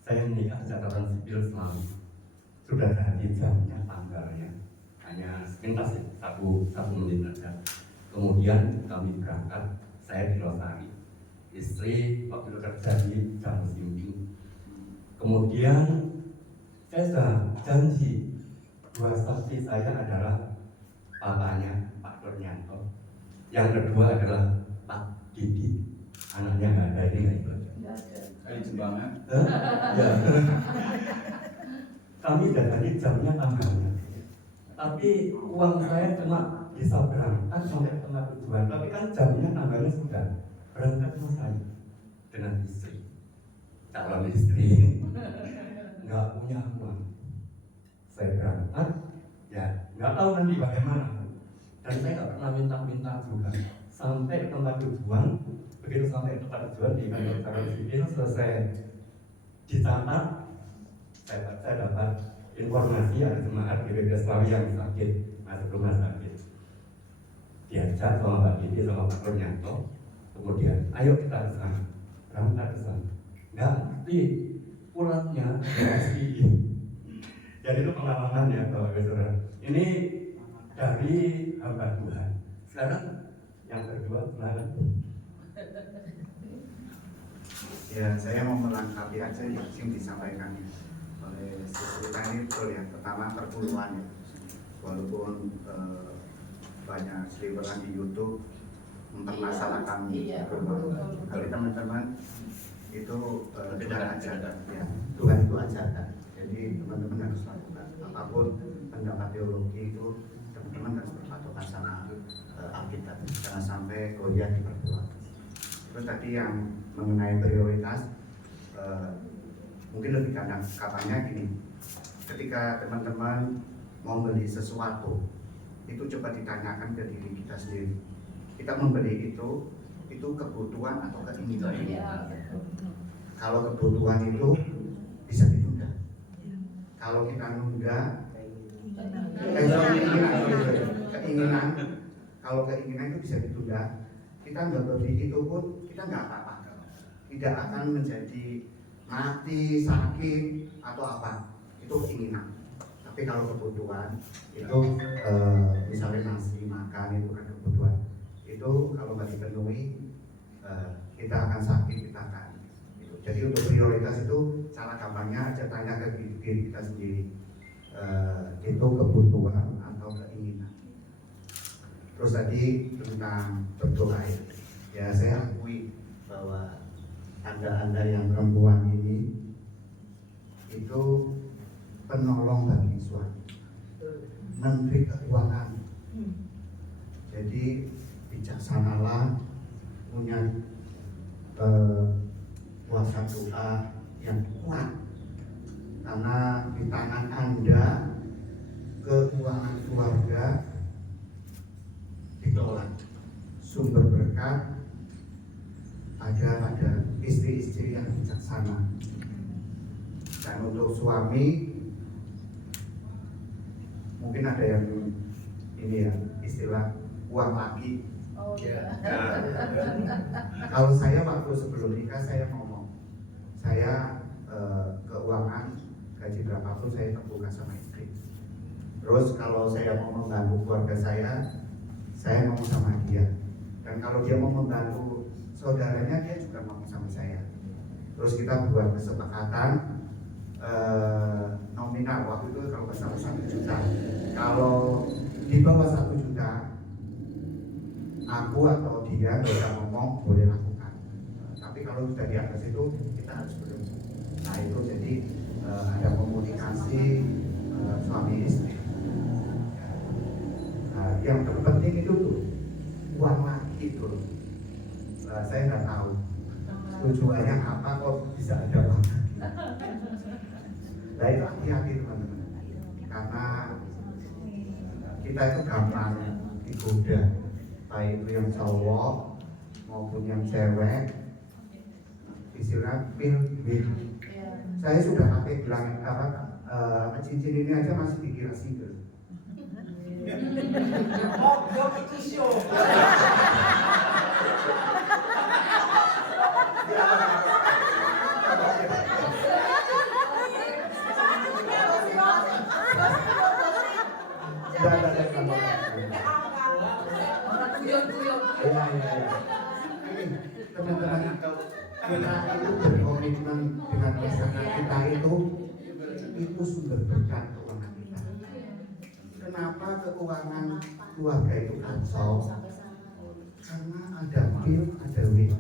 saya menikah catatan sipil selalu sudah ada jamnya, tanggalnya, hanya sekitar 1 menit saja. Kemudian kami berangkat, saya di Losari, istri waktu itu kerja di Jamu Simping. Kemudian saya sudah janji 2 saksi saya adalah papanya Pak Dornyanto, yang kedua adalah Pak Didi, anaknya nggak ada, ini nggak ikut. Kali Jembangan. Ya. Kami udah tadi jamnya tanggalnya, tapi uang saya cuma bisa berangkat sampai tengah tujuan. Tapi kan jamnya tanggalnya sudah berangkat selesai dengan istri, calon istri. Nggak punya uang, saya berangkat, ya nggak tahu nanti bagaimana. Dan saya nggak pernah minta juga. Sampai tempat tujuan, begitu sampai tempat tujuan di kantor calon sipil selesai dicatat, saya dapat informasi ada jemaat GBK Slawi yang sakit masuk rumah sakit. Diajak sama Pak Didi sama Pak Dornyanto, kemudian ayo kita ke sana, berangkat ke sana. Nggak ngerti pulatnya PSI. Jadi itu pengalaman ya Bapak Ibu Saudara. Ini dari hamba Tuhan. Sekarang yang kedua silakan. Ya, saya mau melengkapi aja yang disampaikan oleh Siswi tadi, betul ya. Pertama perpuluhan ya. Walaupun banyak seliweran di YouTube mempermasalahkan perpuluhan. Kalau teman-teman itu benar aja ya. Tuhan itu ajakan. Jadi teman-teman harus lakukan apapun pendapat teologi itu, teman-teman harus berpatokan sama Alkitab. Jangan sampai goyah di perpuluhan. Terus tadi yang mengenai prioritas, mungkin lebih katanya gini, ketika teman-teman mau beli sesuatu, itu coba ditanyakan ke diri kita sendiri. Kita membeli itu kebutuhan atau keinginan? Kalau kebutuhan itu bisa ditunda. Kalau kita nunda, keinginan, kalau keinginan itu bisa ditunda. Kita nggak beli itu pun kita nggak apa-apa, tidak akan menjadi mati, sakit atau apa, itu keinginan. Tapi kalau kebutuhan itu misalnya nasi makan itu kan kebutuhan, itu kalau nggak dipenuhi kita akan sakit, kita akan gitu. Jadi untuk prioritas itu cara gampangnya aja tanya ke diri kita sendiri, itu kebutuhan atau keinginan. Terus tadi tentang berdoa ya, saya akui bahwa anda yang perempuan ini itu penolong bagi suami, menteri keuangan. Jadi bijaksanalah, punya kuasa doa yang kuat, karena di tangan anda keuangan keluarga dikelola, sumber berkat ada pada istri-istri yang bijaksana. Dan untuk suami mungkin ada yang ini ya, istilah uang laki. Oh, ya. Kalau saya waktu sebelum nikah saya ngomong, saya keuangan gaji berapapun saya terbuka sama istri. Terus kalau saya mau membantu keluarga saya ngomong sama dia. Dan kalau dia mau membantu saudaranya, dia juga ngomong sama saya. Terus kita buat kesepakatan nominal waktu itu kalau nggak salah 1 juta. Kalau di bawah 1 juta, aku atau dia nggak usah ngomong, boleh lakukan. Tapi kalau sudah di atas itu kita harus berhenti. Nah itu jadi ada komunikasi suami istri. Yang terpenting itu tuh uang lagi tuh. Saya nggak tahu tujuannya apa kok bisa ada uang. Nah itu hati-hati teman-teman, karena kita itu gampang digoda, baik itu yang cowok maupun yang cewek, istilah pil. Saya sudah pakai bilang cincin ini aja masih dikira single. Oh, jok itu show. Teman-teman, kita itu berkomitmen dengan pasangan kita itu sumber berkat keuangan kita. Kenapa keuangan keluarga itu kacau? Karena ada bil, ada win.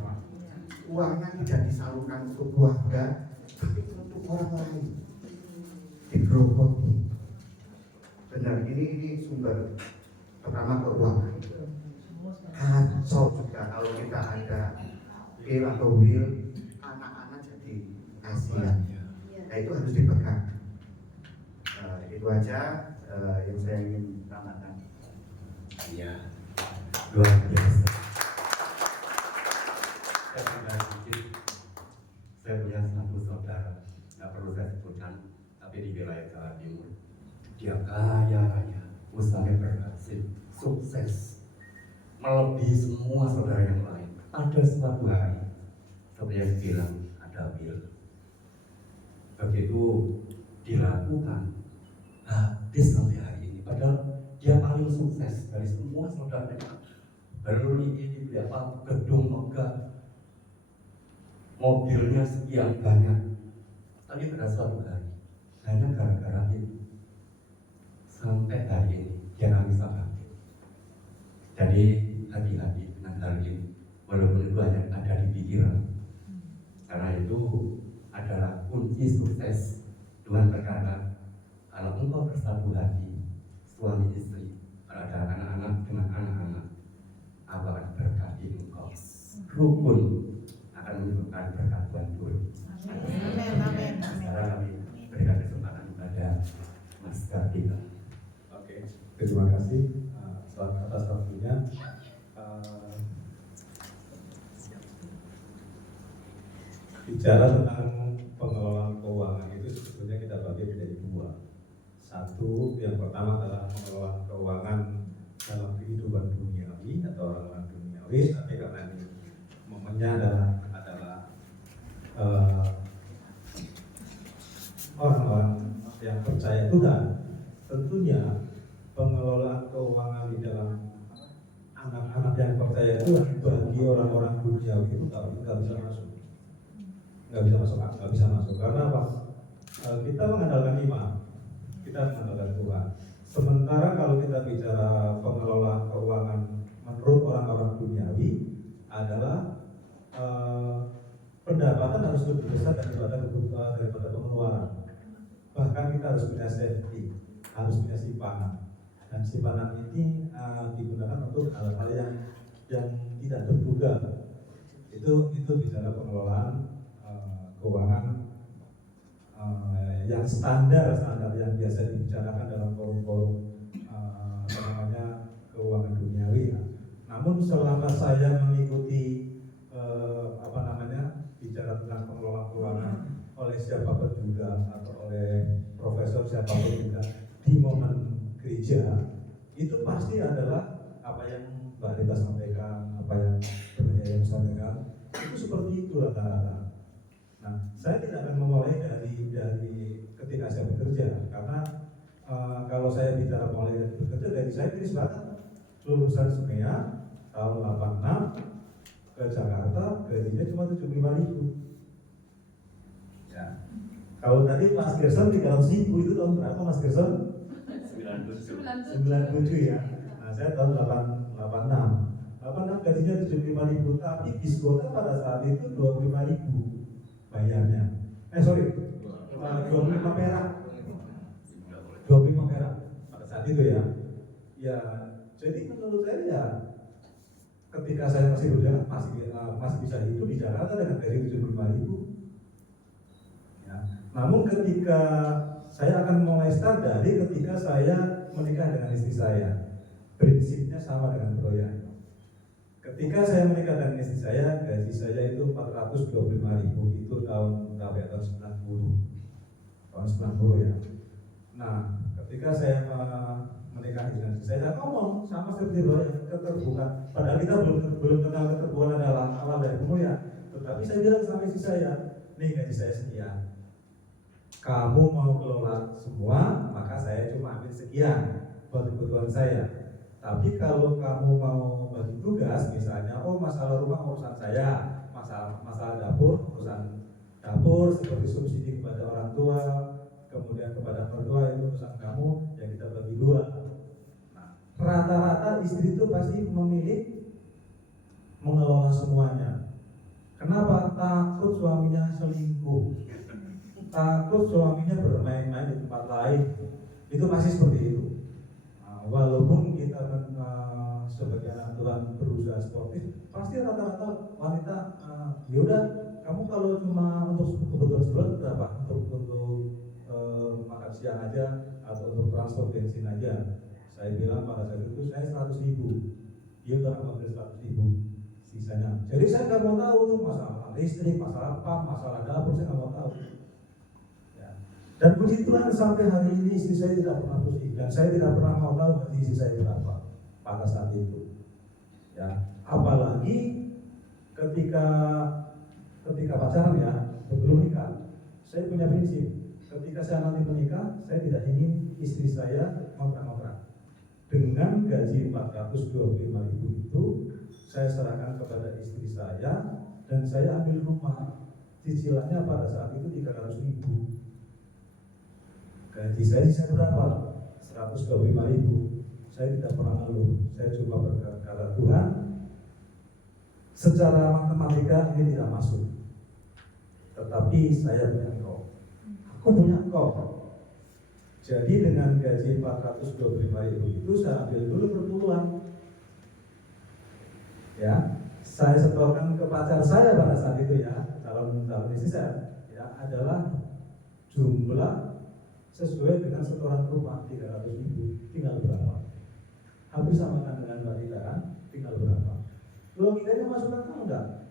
Uangnya tidak disalurkan untuk keluarga, tapi untuk orang lain. Digerogoti. Benar, ini sumber pertama keuangan. Kacau juga kalau kita ada bil atau will, anak-anak jadi kasihan. Nah itu harus dipegang. Itu aja yang saya ingin tambahkan. Iya, luar biasa. Saya tambah sedikit. Saya punya satu saudara, nggak perlu saya sebutkan, tapi di wilayah Jawa Timur. Dia kaya raya, usahanya berhasil, sukses, melebihi semua saudara yang lain. Ada suatu hari, seperti yang bilang, ada bil. Begitu dilakukan, habis sampai hari ini. Padahal dia paling sukses dari semua saudaranya. Beli ini berapa gedung megah, mobilnya sekian banyak. Tapi pada suatu hari, hanya gara-gara itu, sampai hari ini dia nggak bisa bangkit. Jadi hati-hati dengan hal ini, walaupun itu hanya ada di pikiran. Karena itu adalah kunci sukses. Tuhan berkata, kalau engkau bersatu hati, suami istri, kalau ada anak-anak dengan anak-anak, aku akan berkati engkau. Rukun akan menyebabkan berkat Tuhan turun. Amin. Sekarang kami berikan kesempatan kepada Mas Kartika. Oke, terima kasih atas waktunya. Bicara tentang pengelolaan keuangan itu sebetulnya kita bagi menjadi dua. Satu, yang pertama adalah pengelolaan keuangan dalam kehidupan duniawi atau orang-orang duniawi, tapi karena ini momennya adalah orang-orang yang percaya Tuhan, tentunya pengelolaan keuangan di dalam anak-anak yang percaya Tuhan bagi orang-orang duniawi itu nggak bisa masuk. Nggak bisa masuk karena apa? Kita mengandalkan iman, kita mengandalkan Tuhan. Sementara kalau kita bicara pengelolaan keuangan menurut orang-orang duniawi adalah pendapatan harus lebih besar daripada pengeluaran. Bahkan kita harus punya safety, harus punya simpanan. Dan simpanan ini digunakan untuk hal-hal yang tidak terduga. Itu bicara pengelolaan keuangan yang standar yang biasa dibicarakan dalam forum-forum keuangan duniawi. Namun selama saya mengikuti bicara tentang pengelolaan keuangan oleh siapapun juga atau oleh profesor siapapun juga di momen gereja, itu pasti adalah apa yang Mbak Rita sampaikan, apa yang Penyanyi sampaikan, itu seperti itu rata-rata. Nah, saya tidak akan memulai dari ketika saya bekerja, karena kalau saya bicara mulai bekerja dari saya ini sebenarnya lulusan SMEA, tahun 86 ke Jakarta, gajinya cuma 75.000. Ya. Kalau tadi Mas Gerson 300.000 itu tahun berapa Mas Gerson? 97 ya. Nah saya tahun 86 gajinya 75.000, tapi Biskota pada saat itu 25.000 bayarnya. 25 perak. 25 perak pada saat itu ya. Ya, jadi menurut saya ya ketika saya masih berjalan masih bisa hidup di Jakarta dengan gaji 75.000. Ya. Namun ketika saya akan mulai start dari ketika saya menikah dengan istri saya, prinsipnya sama dengan Proya. Ketika saya menikah dengan istri saya, gaji saya itu 425.000, itu tahun berapa ya? Tahun 90 ya. Nah, ketika saya menikah dengan istri saya ngomong sama seperti Proya, keterbukaan. Padahal kita belum kenal keterbukaan adalah awal dari Proya. Tetapi saya bilang sama istri saya, nih gaji saya sekian. Kamu mau kelola semua, maka saya cuma ambil sekian buat kebutuhan saya. Tapi kalau kamu mau bagi tugas, misalnya, masalah rumah urusan saya, masalah dapur urusan dapur, seperti subsidi kepada orang tua, kemudian kepada mertua itu urusan kamu, yang kita bagi dua. Nah, rata-rata istri itu pasti memilih mengelola semuanya. Kenapa? Takut suaminya selingkuh, takut suaminya bermain-main di tempat lain. Itu pasti seperti itu. Walaupun kita sebagai anak Tuhan berusaha sportif, pasti rata-rata wanita yaudah kamu kalau cuma untuk kebutuhan sebulan berapa, untuk makan siang aja atau untuk transport bensin aja. Saya bilang pada saat itu saya 100.000, dia udah ambil 100.000 sisanya. Jadi saya nggak mau tahu tuh masalah listrik, masalah apa, masalah dapur, saya nggak mau tahu. Dan puji Tuhan sampai hari ini istri saya tidak pernah pusing dan saya tidak pernah mau tahu gaji istri saya berapa pada saat itu. Ya, apalagi ketika pacaran ya, sebelum nikah, saya punya prinsip. Ketika saya nanti menikah, saya tidak ingin istri saya ngontrak-ngontrak. Dengan gaji 425.000 itu, saya serahkan kepada istri saya dan saya ambil rumah. Cicilannya pada saat itu 300.000. Gaji saya sisa berapa? 125.000. Saya tidak pernah ngeluh. Saya cuma berkata Tuhan, secara matematika ini tidak masuk. Tetapi saya punya Engkau. Aku punya Engkau. Jadi dengan gaji 425.000 itu saya ambil dulu perpuluhan. Ya, saya setorkan ke pacar saya pada saat itu ya, calon istri saya ya, adalah jumlah sesuai dengan setoran rumah 300.000, tinggal berapa? Hampir sama dengan Mbak Rita kan? Tinggal berapa? Logikanya masuk akal enggak?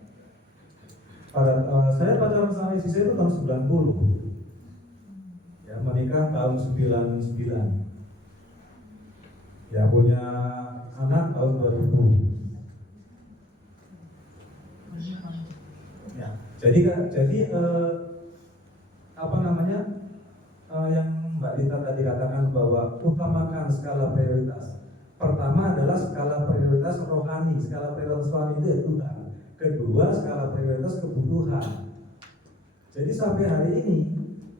Saya pacaran sama istri saya itu tahun 90, ya menikah tahun 99, ya punya anak tahun 2000. Ya, jadi apa namanya? Yang Mbak Dita tadi katakan bahwa utamakan skala prioritas. Pertama adalah skala prioritas rohani, skala prioritas rohani itu ya Tuhan. Kedua, skala prioritas kebutuhan. Jadi sampai hari ini,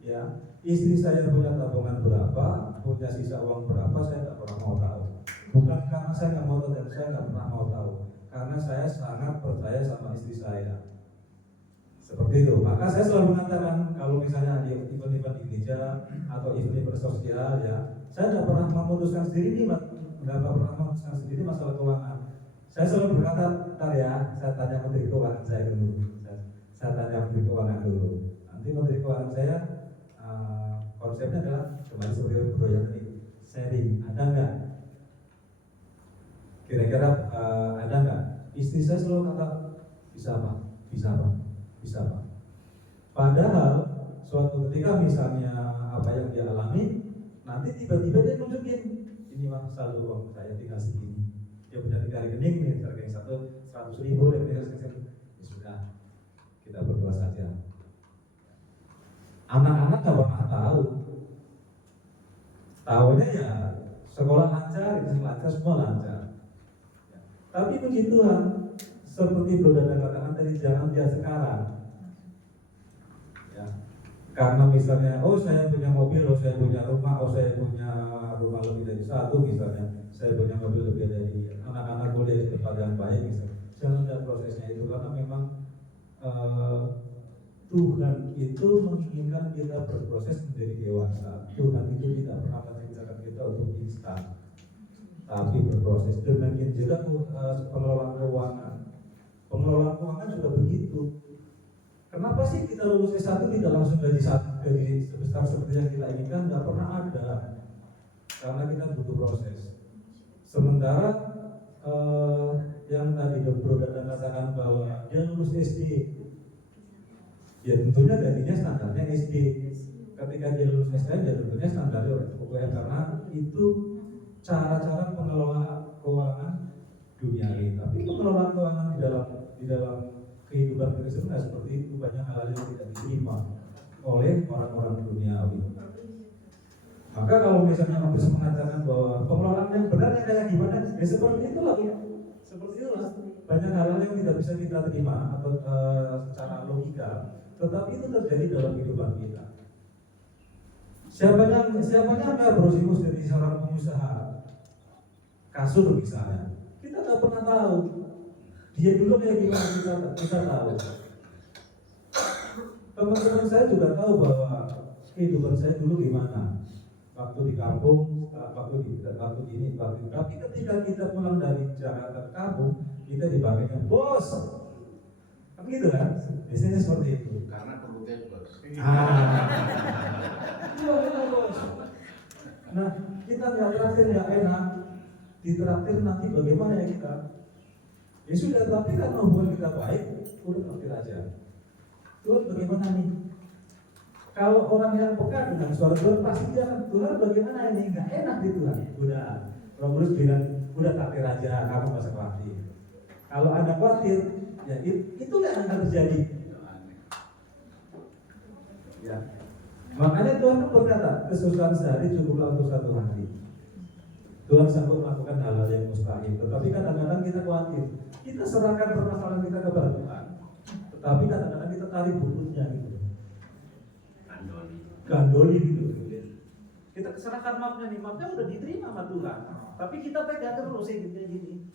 ya istri saya punya tabungan berapa, punya sisa uang berapa, saya tidak pernah mau tahu. Bukan karena saya nggak mau tahu dan saya nggak pernah mau tahu, karena saya sangat percaya sama istri saya. Seperti itu. Maka saya selalu mengatakan kalau misalnya di event-event di gereja atau event-event sosial ya, saya tidak pernah memutuskan sendiri masalah keuangan. Saya selalu berkata, ntar ya, saya tanya Menteri Keuangan saya dulu. Saya tanya Menteri Keuangan dulu. Nanti Menteri Keuangan saya konsepnya adalah kembali seperti proyek tadi, sharing. Ada nggak? Kira-kira ada nggak? Istri saya selalu kata bisa Pak, bisa Pak. Bisa Pak. Padahal suatu ketika misalnya apa yang dia alami, nanti tiba-tiba dia nunjukin, ini Pak saldo uang saya tinggal segini. Dia punya 3 rekening nih, rekening satu 100.000, rekening satu. Ya sudah, kita berdoa saja. Anak-anak nggak pernah tahu. Tahunya ya sekolah lancar, itu lancar, semua lancar. Tapi puji Tuhan, seperti Bro Dada katakan tadi, jangan lihat sekarang. Ya. Karena misalnya, oh saya punya mobil, oh saya punya rumah, oh saya punya rumah lebih dari satu misalnya, saya punya mobil lebih dari, anak-anak kuliah di tempat yang baik misalnya. Jangan lihat prosesnya itu, karena memang Tuhan itu menginginkan kita berproses menjadi dewasa. Tuhan itu tidak pernah menciptakan kita untuk instan, tapi berproses. Demikian juga pengelolaan keuangan. Pengelolaan keuangan sudah begitu. Kenapa sih kita lulus S1 tidak langsung gaji sebesar seperti yang kita inginkan? Tidak pernah ada. Karena kita butuh proses. Sementara yang tadi Bro Dada katakan bahwa dia lulus SD, ya tentunya gajinya standarnya SD. Ketika dia lulus SD, ya tentunya standarnya UKM, karena itu cara-cara pengelolaan keuangan duniawi. Tapi pengelolaan keuangan di dalam kehidupan Kristen nggak seperti itu. Banyak hal yang tidak diterima oleh orang-orang duniawi. Maka kalau misalnya Om bisa mengatakan bahwa pengelolaan yang benar yang kayak gimana, ya seperti itulah. Seperti itulah. Banyak hal yang tidak bisa kita terima atau secara logika, tetapi itu terjadi dalam kehidupan kita. Siapanya nggak berusaha jadi seorang pengusaha kasur misalnya, kita nggak pernah tahu dia dulu kayak gimana, kita tahu. Teman-teman saya juga tahu bahwa kehidupan saya dulu gimana, waktu di kampung, waktu ini. Tapi ketika kita pulang dari Jakarta ke kampung, kita dipanggilnya bos, kan gitu kan? Biasanya seperti itu. Karena perutnya bos. Bos. Nah, kita nggak traktir nggak enak, ditraktir nanti bagaimana ya kita? Ya sudah, tapi kan hubungan kita baik, udah traktir aja. Tuhan bagaimana nih? Kalau orang yang peka dengan suara Tuhan pasti jangan, Tuhan bagaimana ini? Nggak enak di Tuhan. Udah, Roh Kudus bilang, udah traktir aja, kamu nggak usah khawatir. Kalau ada khawatir, ya itulah yang akan terjadi. Ya. Makanya Tuhan berkata, kesusahan sehari cukuplah untuk satu hari. Tuhan sanggup melakukan hal-hal yang mustahil. Tetapi kadang-kadang kita khawatir. Kita serahkan permasalahan kita kepada Tuhan. Tetapi kadang-kadang kita tarik bututnya gitu. Gandoli gitu. Kita serahkan mapnya nih, mapnya udah diterima sama Tuhan. Tapi kita pegang terus kayak gini.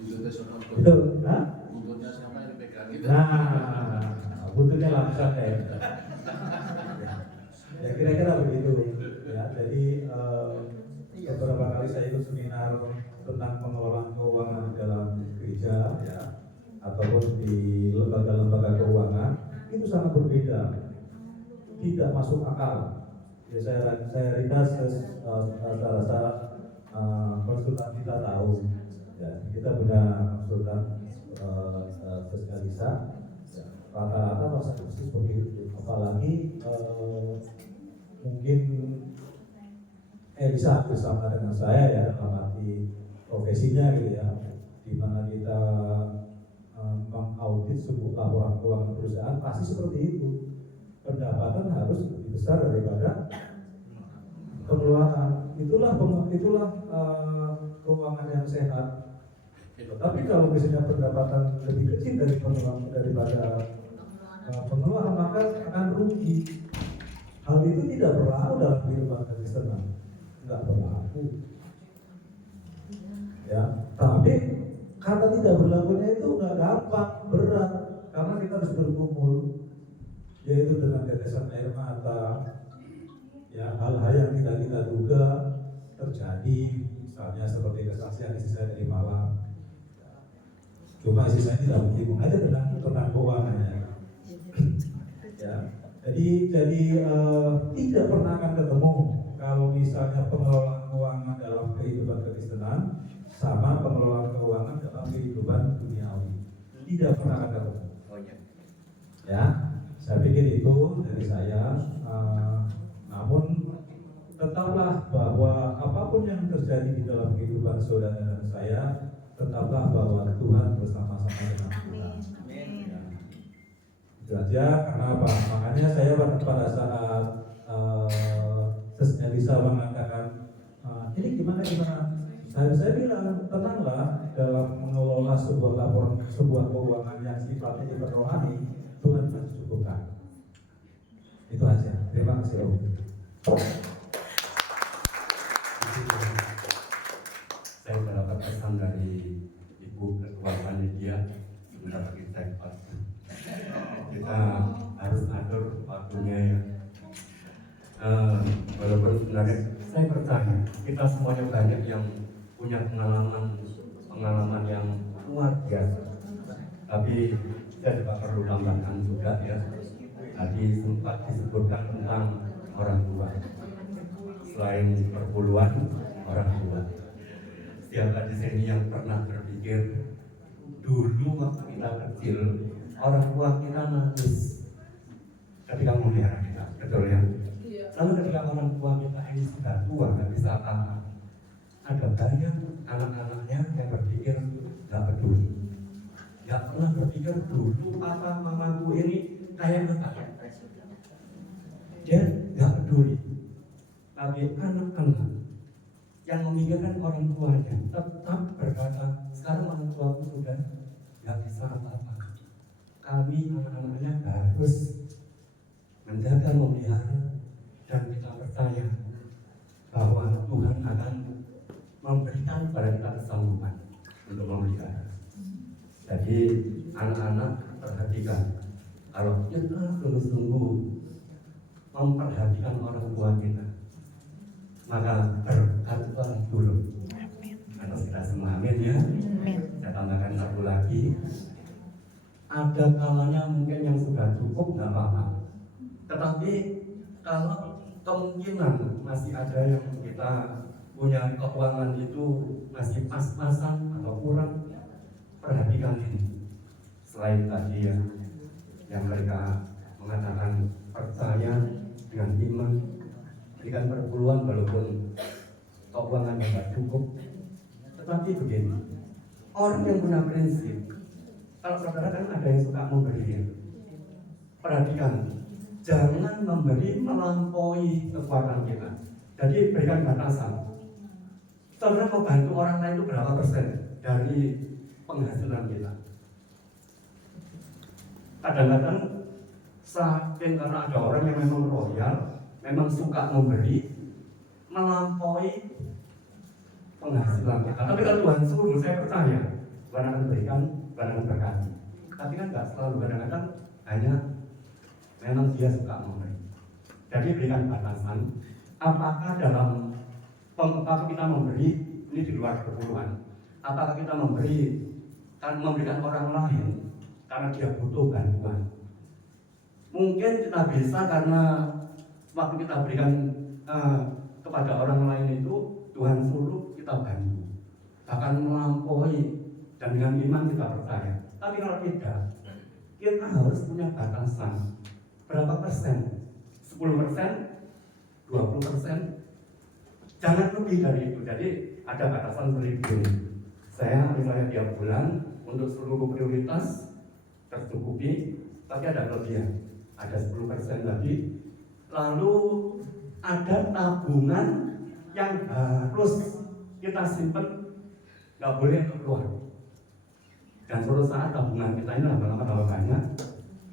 Buntutnya siapa? Betul, nah? Buntutnya siapa yang dipegang gitu? Nah, buntutnya langsung ya. Ya kira-kira begitu. Ya, jadi beberapa kali saya ikut seminar tentang pengelolaan keuangan di dalam gereja, ya, ataupun di lembaga-lembaga keuangan, itu sangat berbeda, tidak masuk akal. Ya, saya ringkas rasa konsultan kita tahu, ya, kita punya konsultan spesialisa, ya, rata-rata masa persis begitu, apalagi mungkin bisa bersama dengan saya ya, dalam arti profesinya gitu ya, di mana kita mengaudit sebuah laporan keuangan perusahaan pasti seperti itu, pendapatan harus lebih besar daripada pengeluaran. Itulah keuangan yang sehat. Tapi kalau misalnya pendapatan lebih kecil dari daripada pengeluaran, maka akan rugi. Hal itu tidak berlaku dalam kehidupan Kristen, nggak berlaku. Ya, tapi kata tidak berlakunya itu nggak gampang, berat, karena kita harus bergumul, yaitu dengan tetesan air mata, ya, hal-hal yang tidak kita duga terjadi, misalnya seperti kesaksian istri saya dari Malang. Cuma istri saya tidak begitu aja tentang keuangannya. Ya, jadi tidak pernah akan ketemu kalau misalnya pengelolaan keuangan dalam kehidupan kekristenan sama pengelolaan keuangan dalam kehidupan duniawi, tidak pernah akan ketemu. Ya, saya pikir itu dari saya. Namun tetaplah bahwa apapun yang terjadi di dalam kehidupan saudara dan saya, tetaplah bahwa Tuhan bersama-sama dengan kita. Ya. Itu aja, karena apa? Makanya saya pada saat bisa mengatakan ini gimana, saya bilang tenanglah, dalam mengelola sebuah laporan, sebuah keuangan yang sifatnya sifat rohani, Tuhan pasti cukupkan. Itu aja. Terima kasih Om. Saya mendapat pesan dari Ibu Ketua Panitia sebentar lagi saya pasti. Kita harus atur waktunya ya. Walaupun sebenarnya saya percaya kita semuanya banyak yang punya pengalaman yang luar biasa. Tapi saya juga perlu tambahkan juga ya. Tadi sempat disebutkan tentang orang tua. Selain perpuluhan, orang tua. Siapa di sini yang pernah berpikir dulu waktu kita kecil orang tua kita nangis ketika memelihara kita, betul ya? Lalu ketika orang tua kita ini sudah tua nggak bisa apa-apa, ada banyak anak-anaknya yang berpikir nggak peduli, nggak pernah berpikir dulu papa mamaku ini kayak apa. Dia nggak peduli. Tapi anak-anak yang memikirkan orang tuanya tetap berkata, sekarang orang tuaku sudah nggak bisa apa-apa. Kami anak-anaknya harus menjaga, memelihara, dan kita percaya bahwa Tuhan akan memberikan kepada kita kesanggupan untuk memelihara. Jadi anak-anak perhatikan, kalau kita sungguh-sungguh memperhatikan orang tua kita, maka berkat Tuhan turun. Kalau kita semua amin ya. Saya tambahkan satu lagi. Ada kalanya mungkin yang sudah cukup nggak apa-apa. Tetapi kalau kemungkinan masih ada yang kita punya keuangan itu masih pas-pasan atau kurang, perhatikan ini. Selain tadi yang mereka mengatakan percaya dengan iman, berikan perpuluhan walaupun keuangan yang tidak cukup. Tetapi begini, orang yang punya prinsip, kalau saudara kan ada yang suka memberi ya. Perhatikan, jangan memberi melampaui kekuatan kita. Jadi berikan batasan. Saudara mau bantu orang lain itu berapa persen dari penghasilan kita? Kadang-kadang saking karena ada orang yang memang royal, memang suka memberi melampaui penghasilan kita. Tapi kalau Tuhan suruh, saya percaya Tuhan akan berikan, Tuhan akan berkati. Tapi kan nggak selalu, kadang-kadang hanya memang dia suka memberi. Jadi berikan batasan. Apakah dalam apakah kita memberi ini di luar perpuluhan? Apakah kita memberikan orang lain karena dia butuh bantuan? Mungkin kita bisa karena waktu kita berikan kepada orang lain itu Tuhan suruh kita bantu, bahkan melampaui, dan dengan iman kita percaya. Tapi kalau tidak, kita harus punya batasan. Berapa persen? 10%, 20%, jangan lebih dari itu. Jadi ada batasan seperti ini. Saya misalnya tiap bulan untuk seluruh prioritas tercukupi, tapi ada kelebihan, ada 10% lagi. Lalu ada tabungan yang harus kita simpan, nggak boleh keluar. Dan suatu saat tabungan kita ini lama-lama banyak,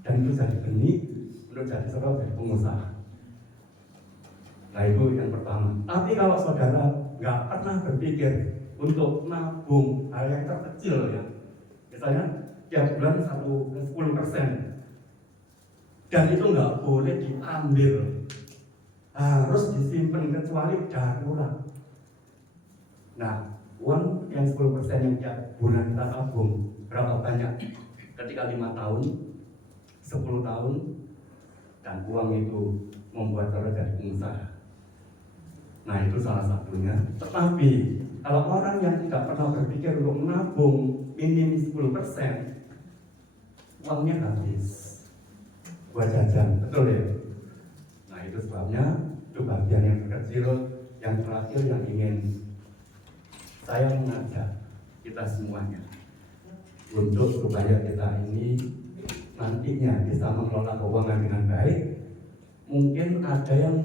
dan itu jadi benih untuk jadi sebagai pengusaha. Nah itu yang pertama. Tapi kalau saudara nggak pernah berpikir untuk nabung hal yang terkecil ya, misalnya tiap bulan 10%, dan itu nggak boleh diambil, harus disimpan kecuali darurat. Nah, uang yang 10% yang tiap bulan kita tabung berapa banyak? Ketika 5 tahun, 10 tahun, dan uang itu membuat saudara jadi pengusaha. Nah itu salah satunya. Tetapi kalau orang yang tidak pernah berpikir untuk menabung minim 10%, uangnya habis buat jajan, betul ya? Nah itu sebabnya, itu bagian yang kecil, yang terakhir yang ingin saya mengajak kita semuanya untuk supaya kita ini nantinya bisa mengelola keuangan dengan baik. Mungkin ada yang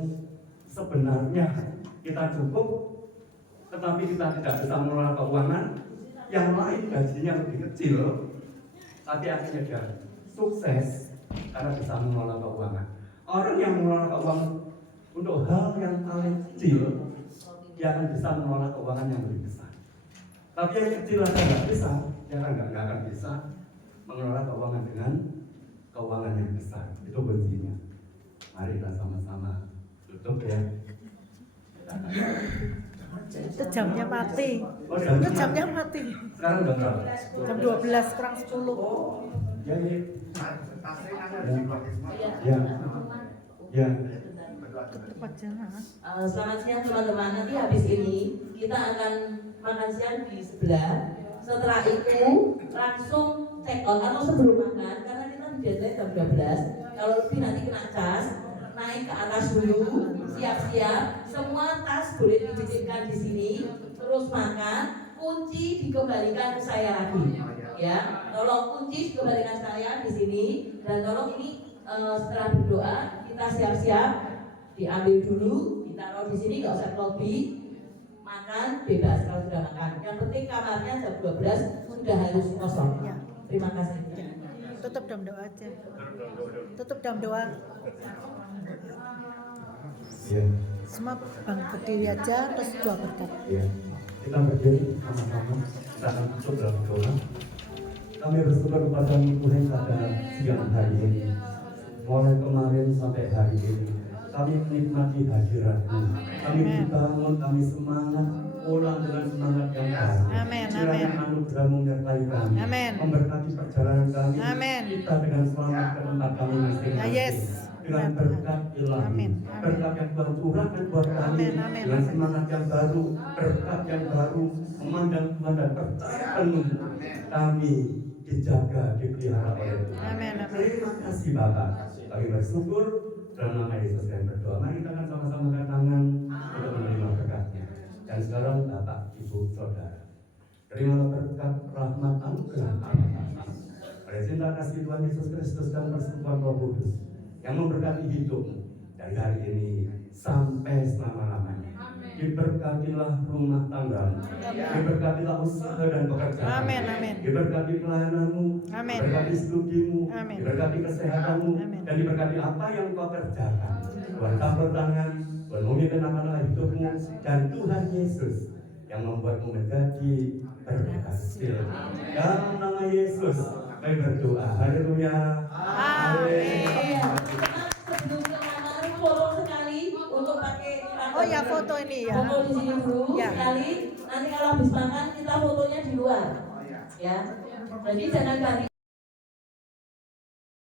sebenarnya kita cukup, tetapi kita tidak bisa mengelola keuangan, yang lain gajinya lebih kecil, tapi akhirnya dia sukses karena bisa mengelola keuangan. Orang yang mengelola keuangan untuk hal yang paling kecil, dia akan bisa mengelola keuangan yang lebih besar. Tapi yang kecil aja nggak bisa, dia nggak akan bisa mengelola keuangan dengan keuangan yang besar. Itu kuncinya. Mari kita sama-sama tutup ya. Itu jamnya mati. Oh, Itu jamnya mati. Sekarang udah berapa? Jam 12 kurang 10. Ya, ya. Tasnya ada di keluarga semua. Ya. Ya. Tutup aja. Selamat siang teman-teman. Nanti habis ini kita akan makan siang di sebelah. Setelah itu langsung check out atau sebelum makan karena kita di deadline jam 12. Kalau lebih nanti kena cas. Naik ke atas dulu, siap-siap. Semua tas boleh dititipkan di sini. Terus makan. Kunci dikembalikan ke saya lagi. Ya, tolong kunci dikembalikan saya di sini. Dan tolong ini setelah berdoa kita siap-siap. Diambil dulu, ditaruh di sini, nggak usah ke lobby. Makan bebas kalau sudah makan. Yang penting kamarnya jam 12 sudah harus kosong. Terima kasih. Tutup dalam doa aja. Tutup dalam doa. Ya. Semua berdiri aja terus doa berkat. Ya. Kita berdiri sama-sama. Kita akan tutup dalam doa. Kami bersyukur kepada Tuhan pada siang hari ini. Mulai kemarin sampai hari ini, kami menikmati hadirat-Mu. Kami dibangun, kami semangat, pulang dengan semangat yang baru. Amin, Kiranya amin. anugerah-Mu menyertai kami, Amin. memberkati perjalanan kami, Amin. kita dengan selamat ke tempat kami masing-masing. Ya, yes. Dengan berkat ilahi, Amin. berkat yang Tuhan curahkan buat kami, Amin, amin. dengan semangat yang baru, berkat yang baru, memandang Tuhan dan percaya penuh kami dijaga, dipelihara oleh Tuhan. Amin, amin. Terima kasih Bapak. Kami bersyukur dalam nama Yesus kami berdoa. Mari kita akan sama-sama angkat tangan untuk menerima berkatnya. Dan sekarang Bapak, Ibu, Saudara, terimalah berkat rahmat anugerah Allah. Pada cinta kasih Tuhan Yesus Kristus dan persekutuan Roh Kudus yang memberkati hidupmu dari hari ini sampai selama-lamanya. Diberkatilah rumah tanggamu, diberkatilah usaha dan pekerjaan, Amin, amin. diberkati pelayananmu, Amin. diberkati studimu, Amin. diberkati kesehatanmu, Amin. dan diberkati apa yang kau kerjakan. Tuhan campur tangan, Tuhan memimpin akan hidupmu, dan Tuhan Yesus yang membuatmu menjadi berhasil. Dalam nama Yesus, kami berdoa. Haleluya. Amin. Sebelum ke kamar, foto sekali untuk pakai. Oh ya, foto ini ya. Foto di sini dulu Ya. sekali. Nanti kalau habis makan kita fotonya di luar. Ya. Jadi jangan ganti.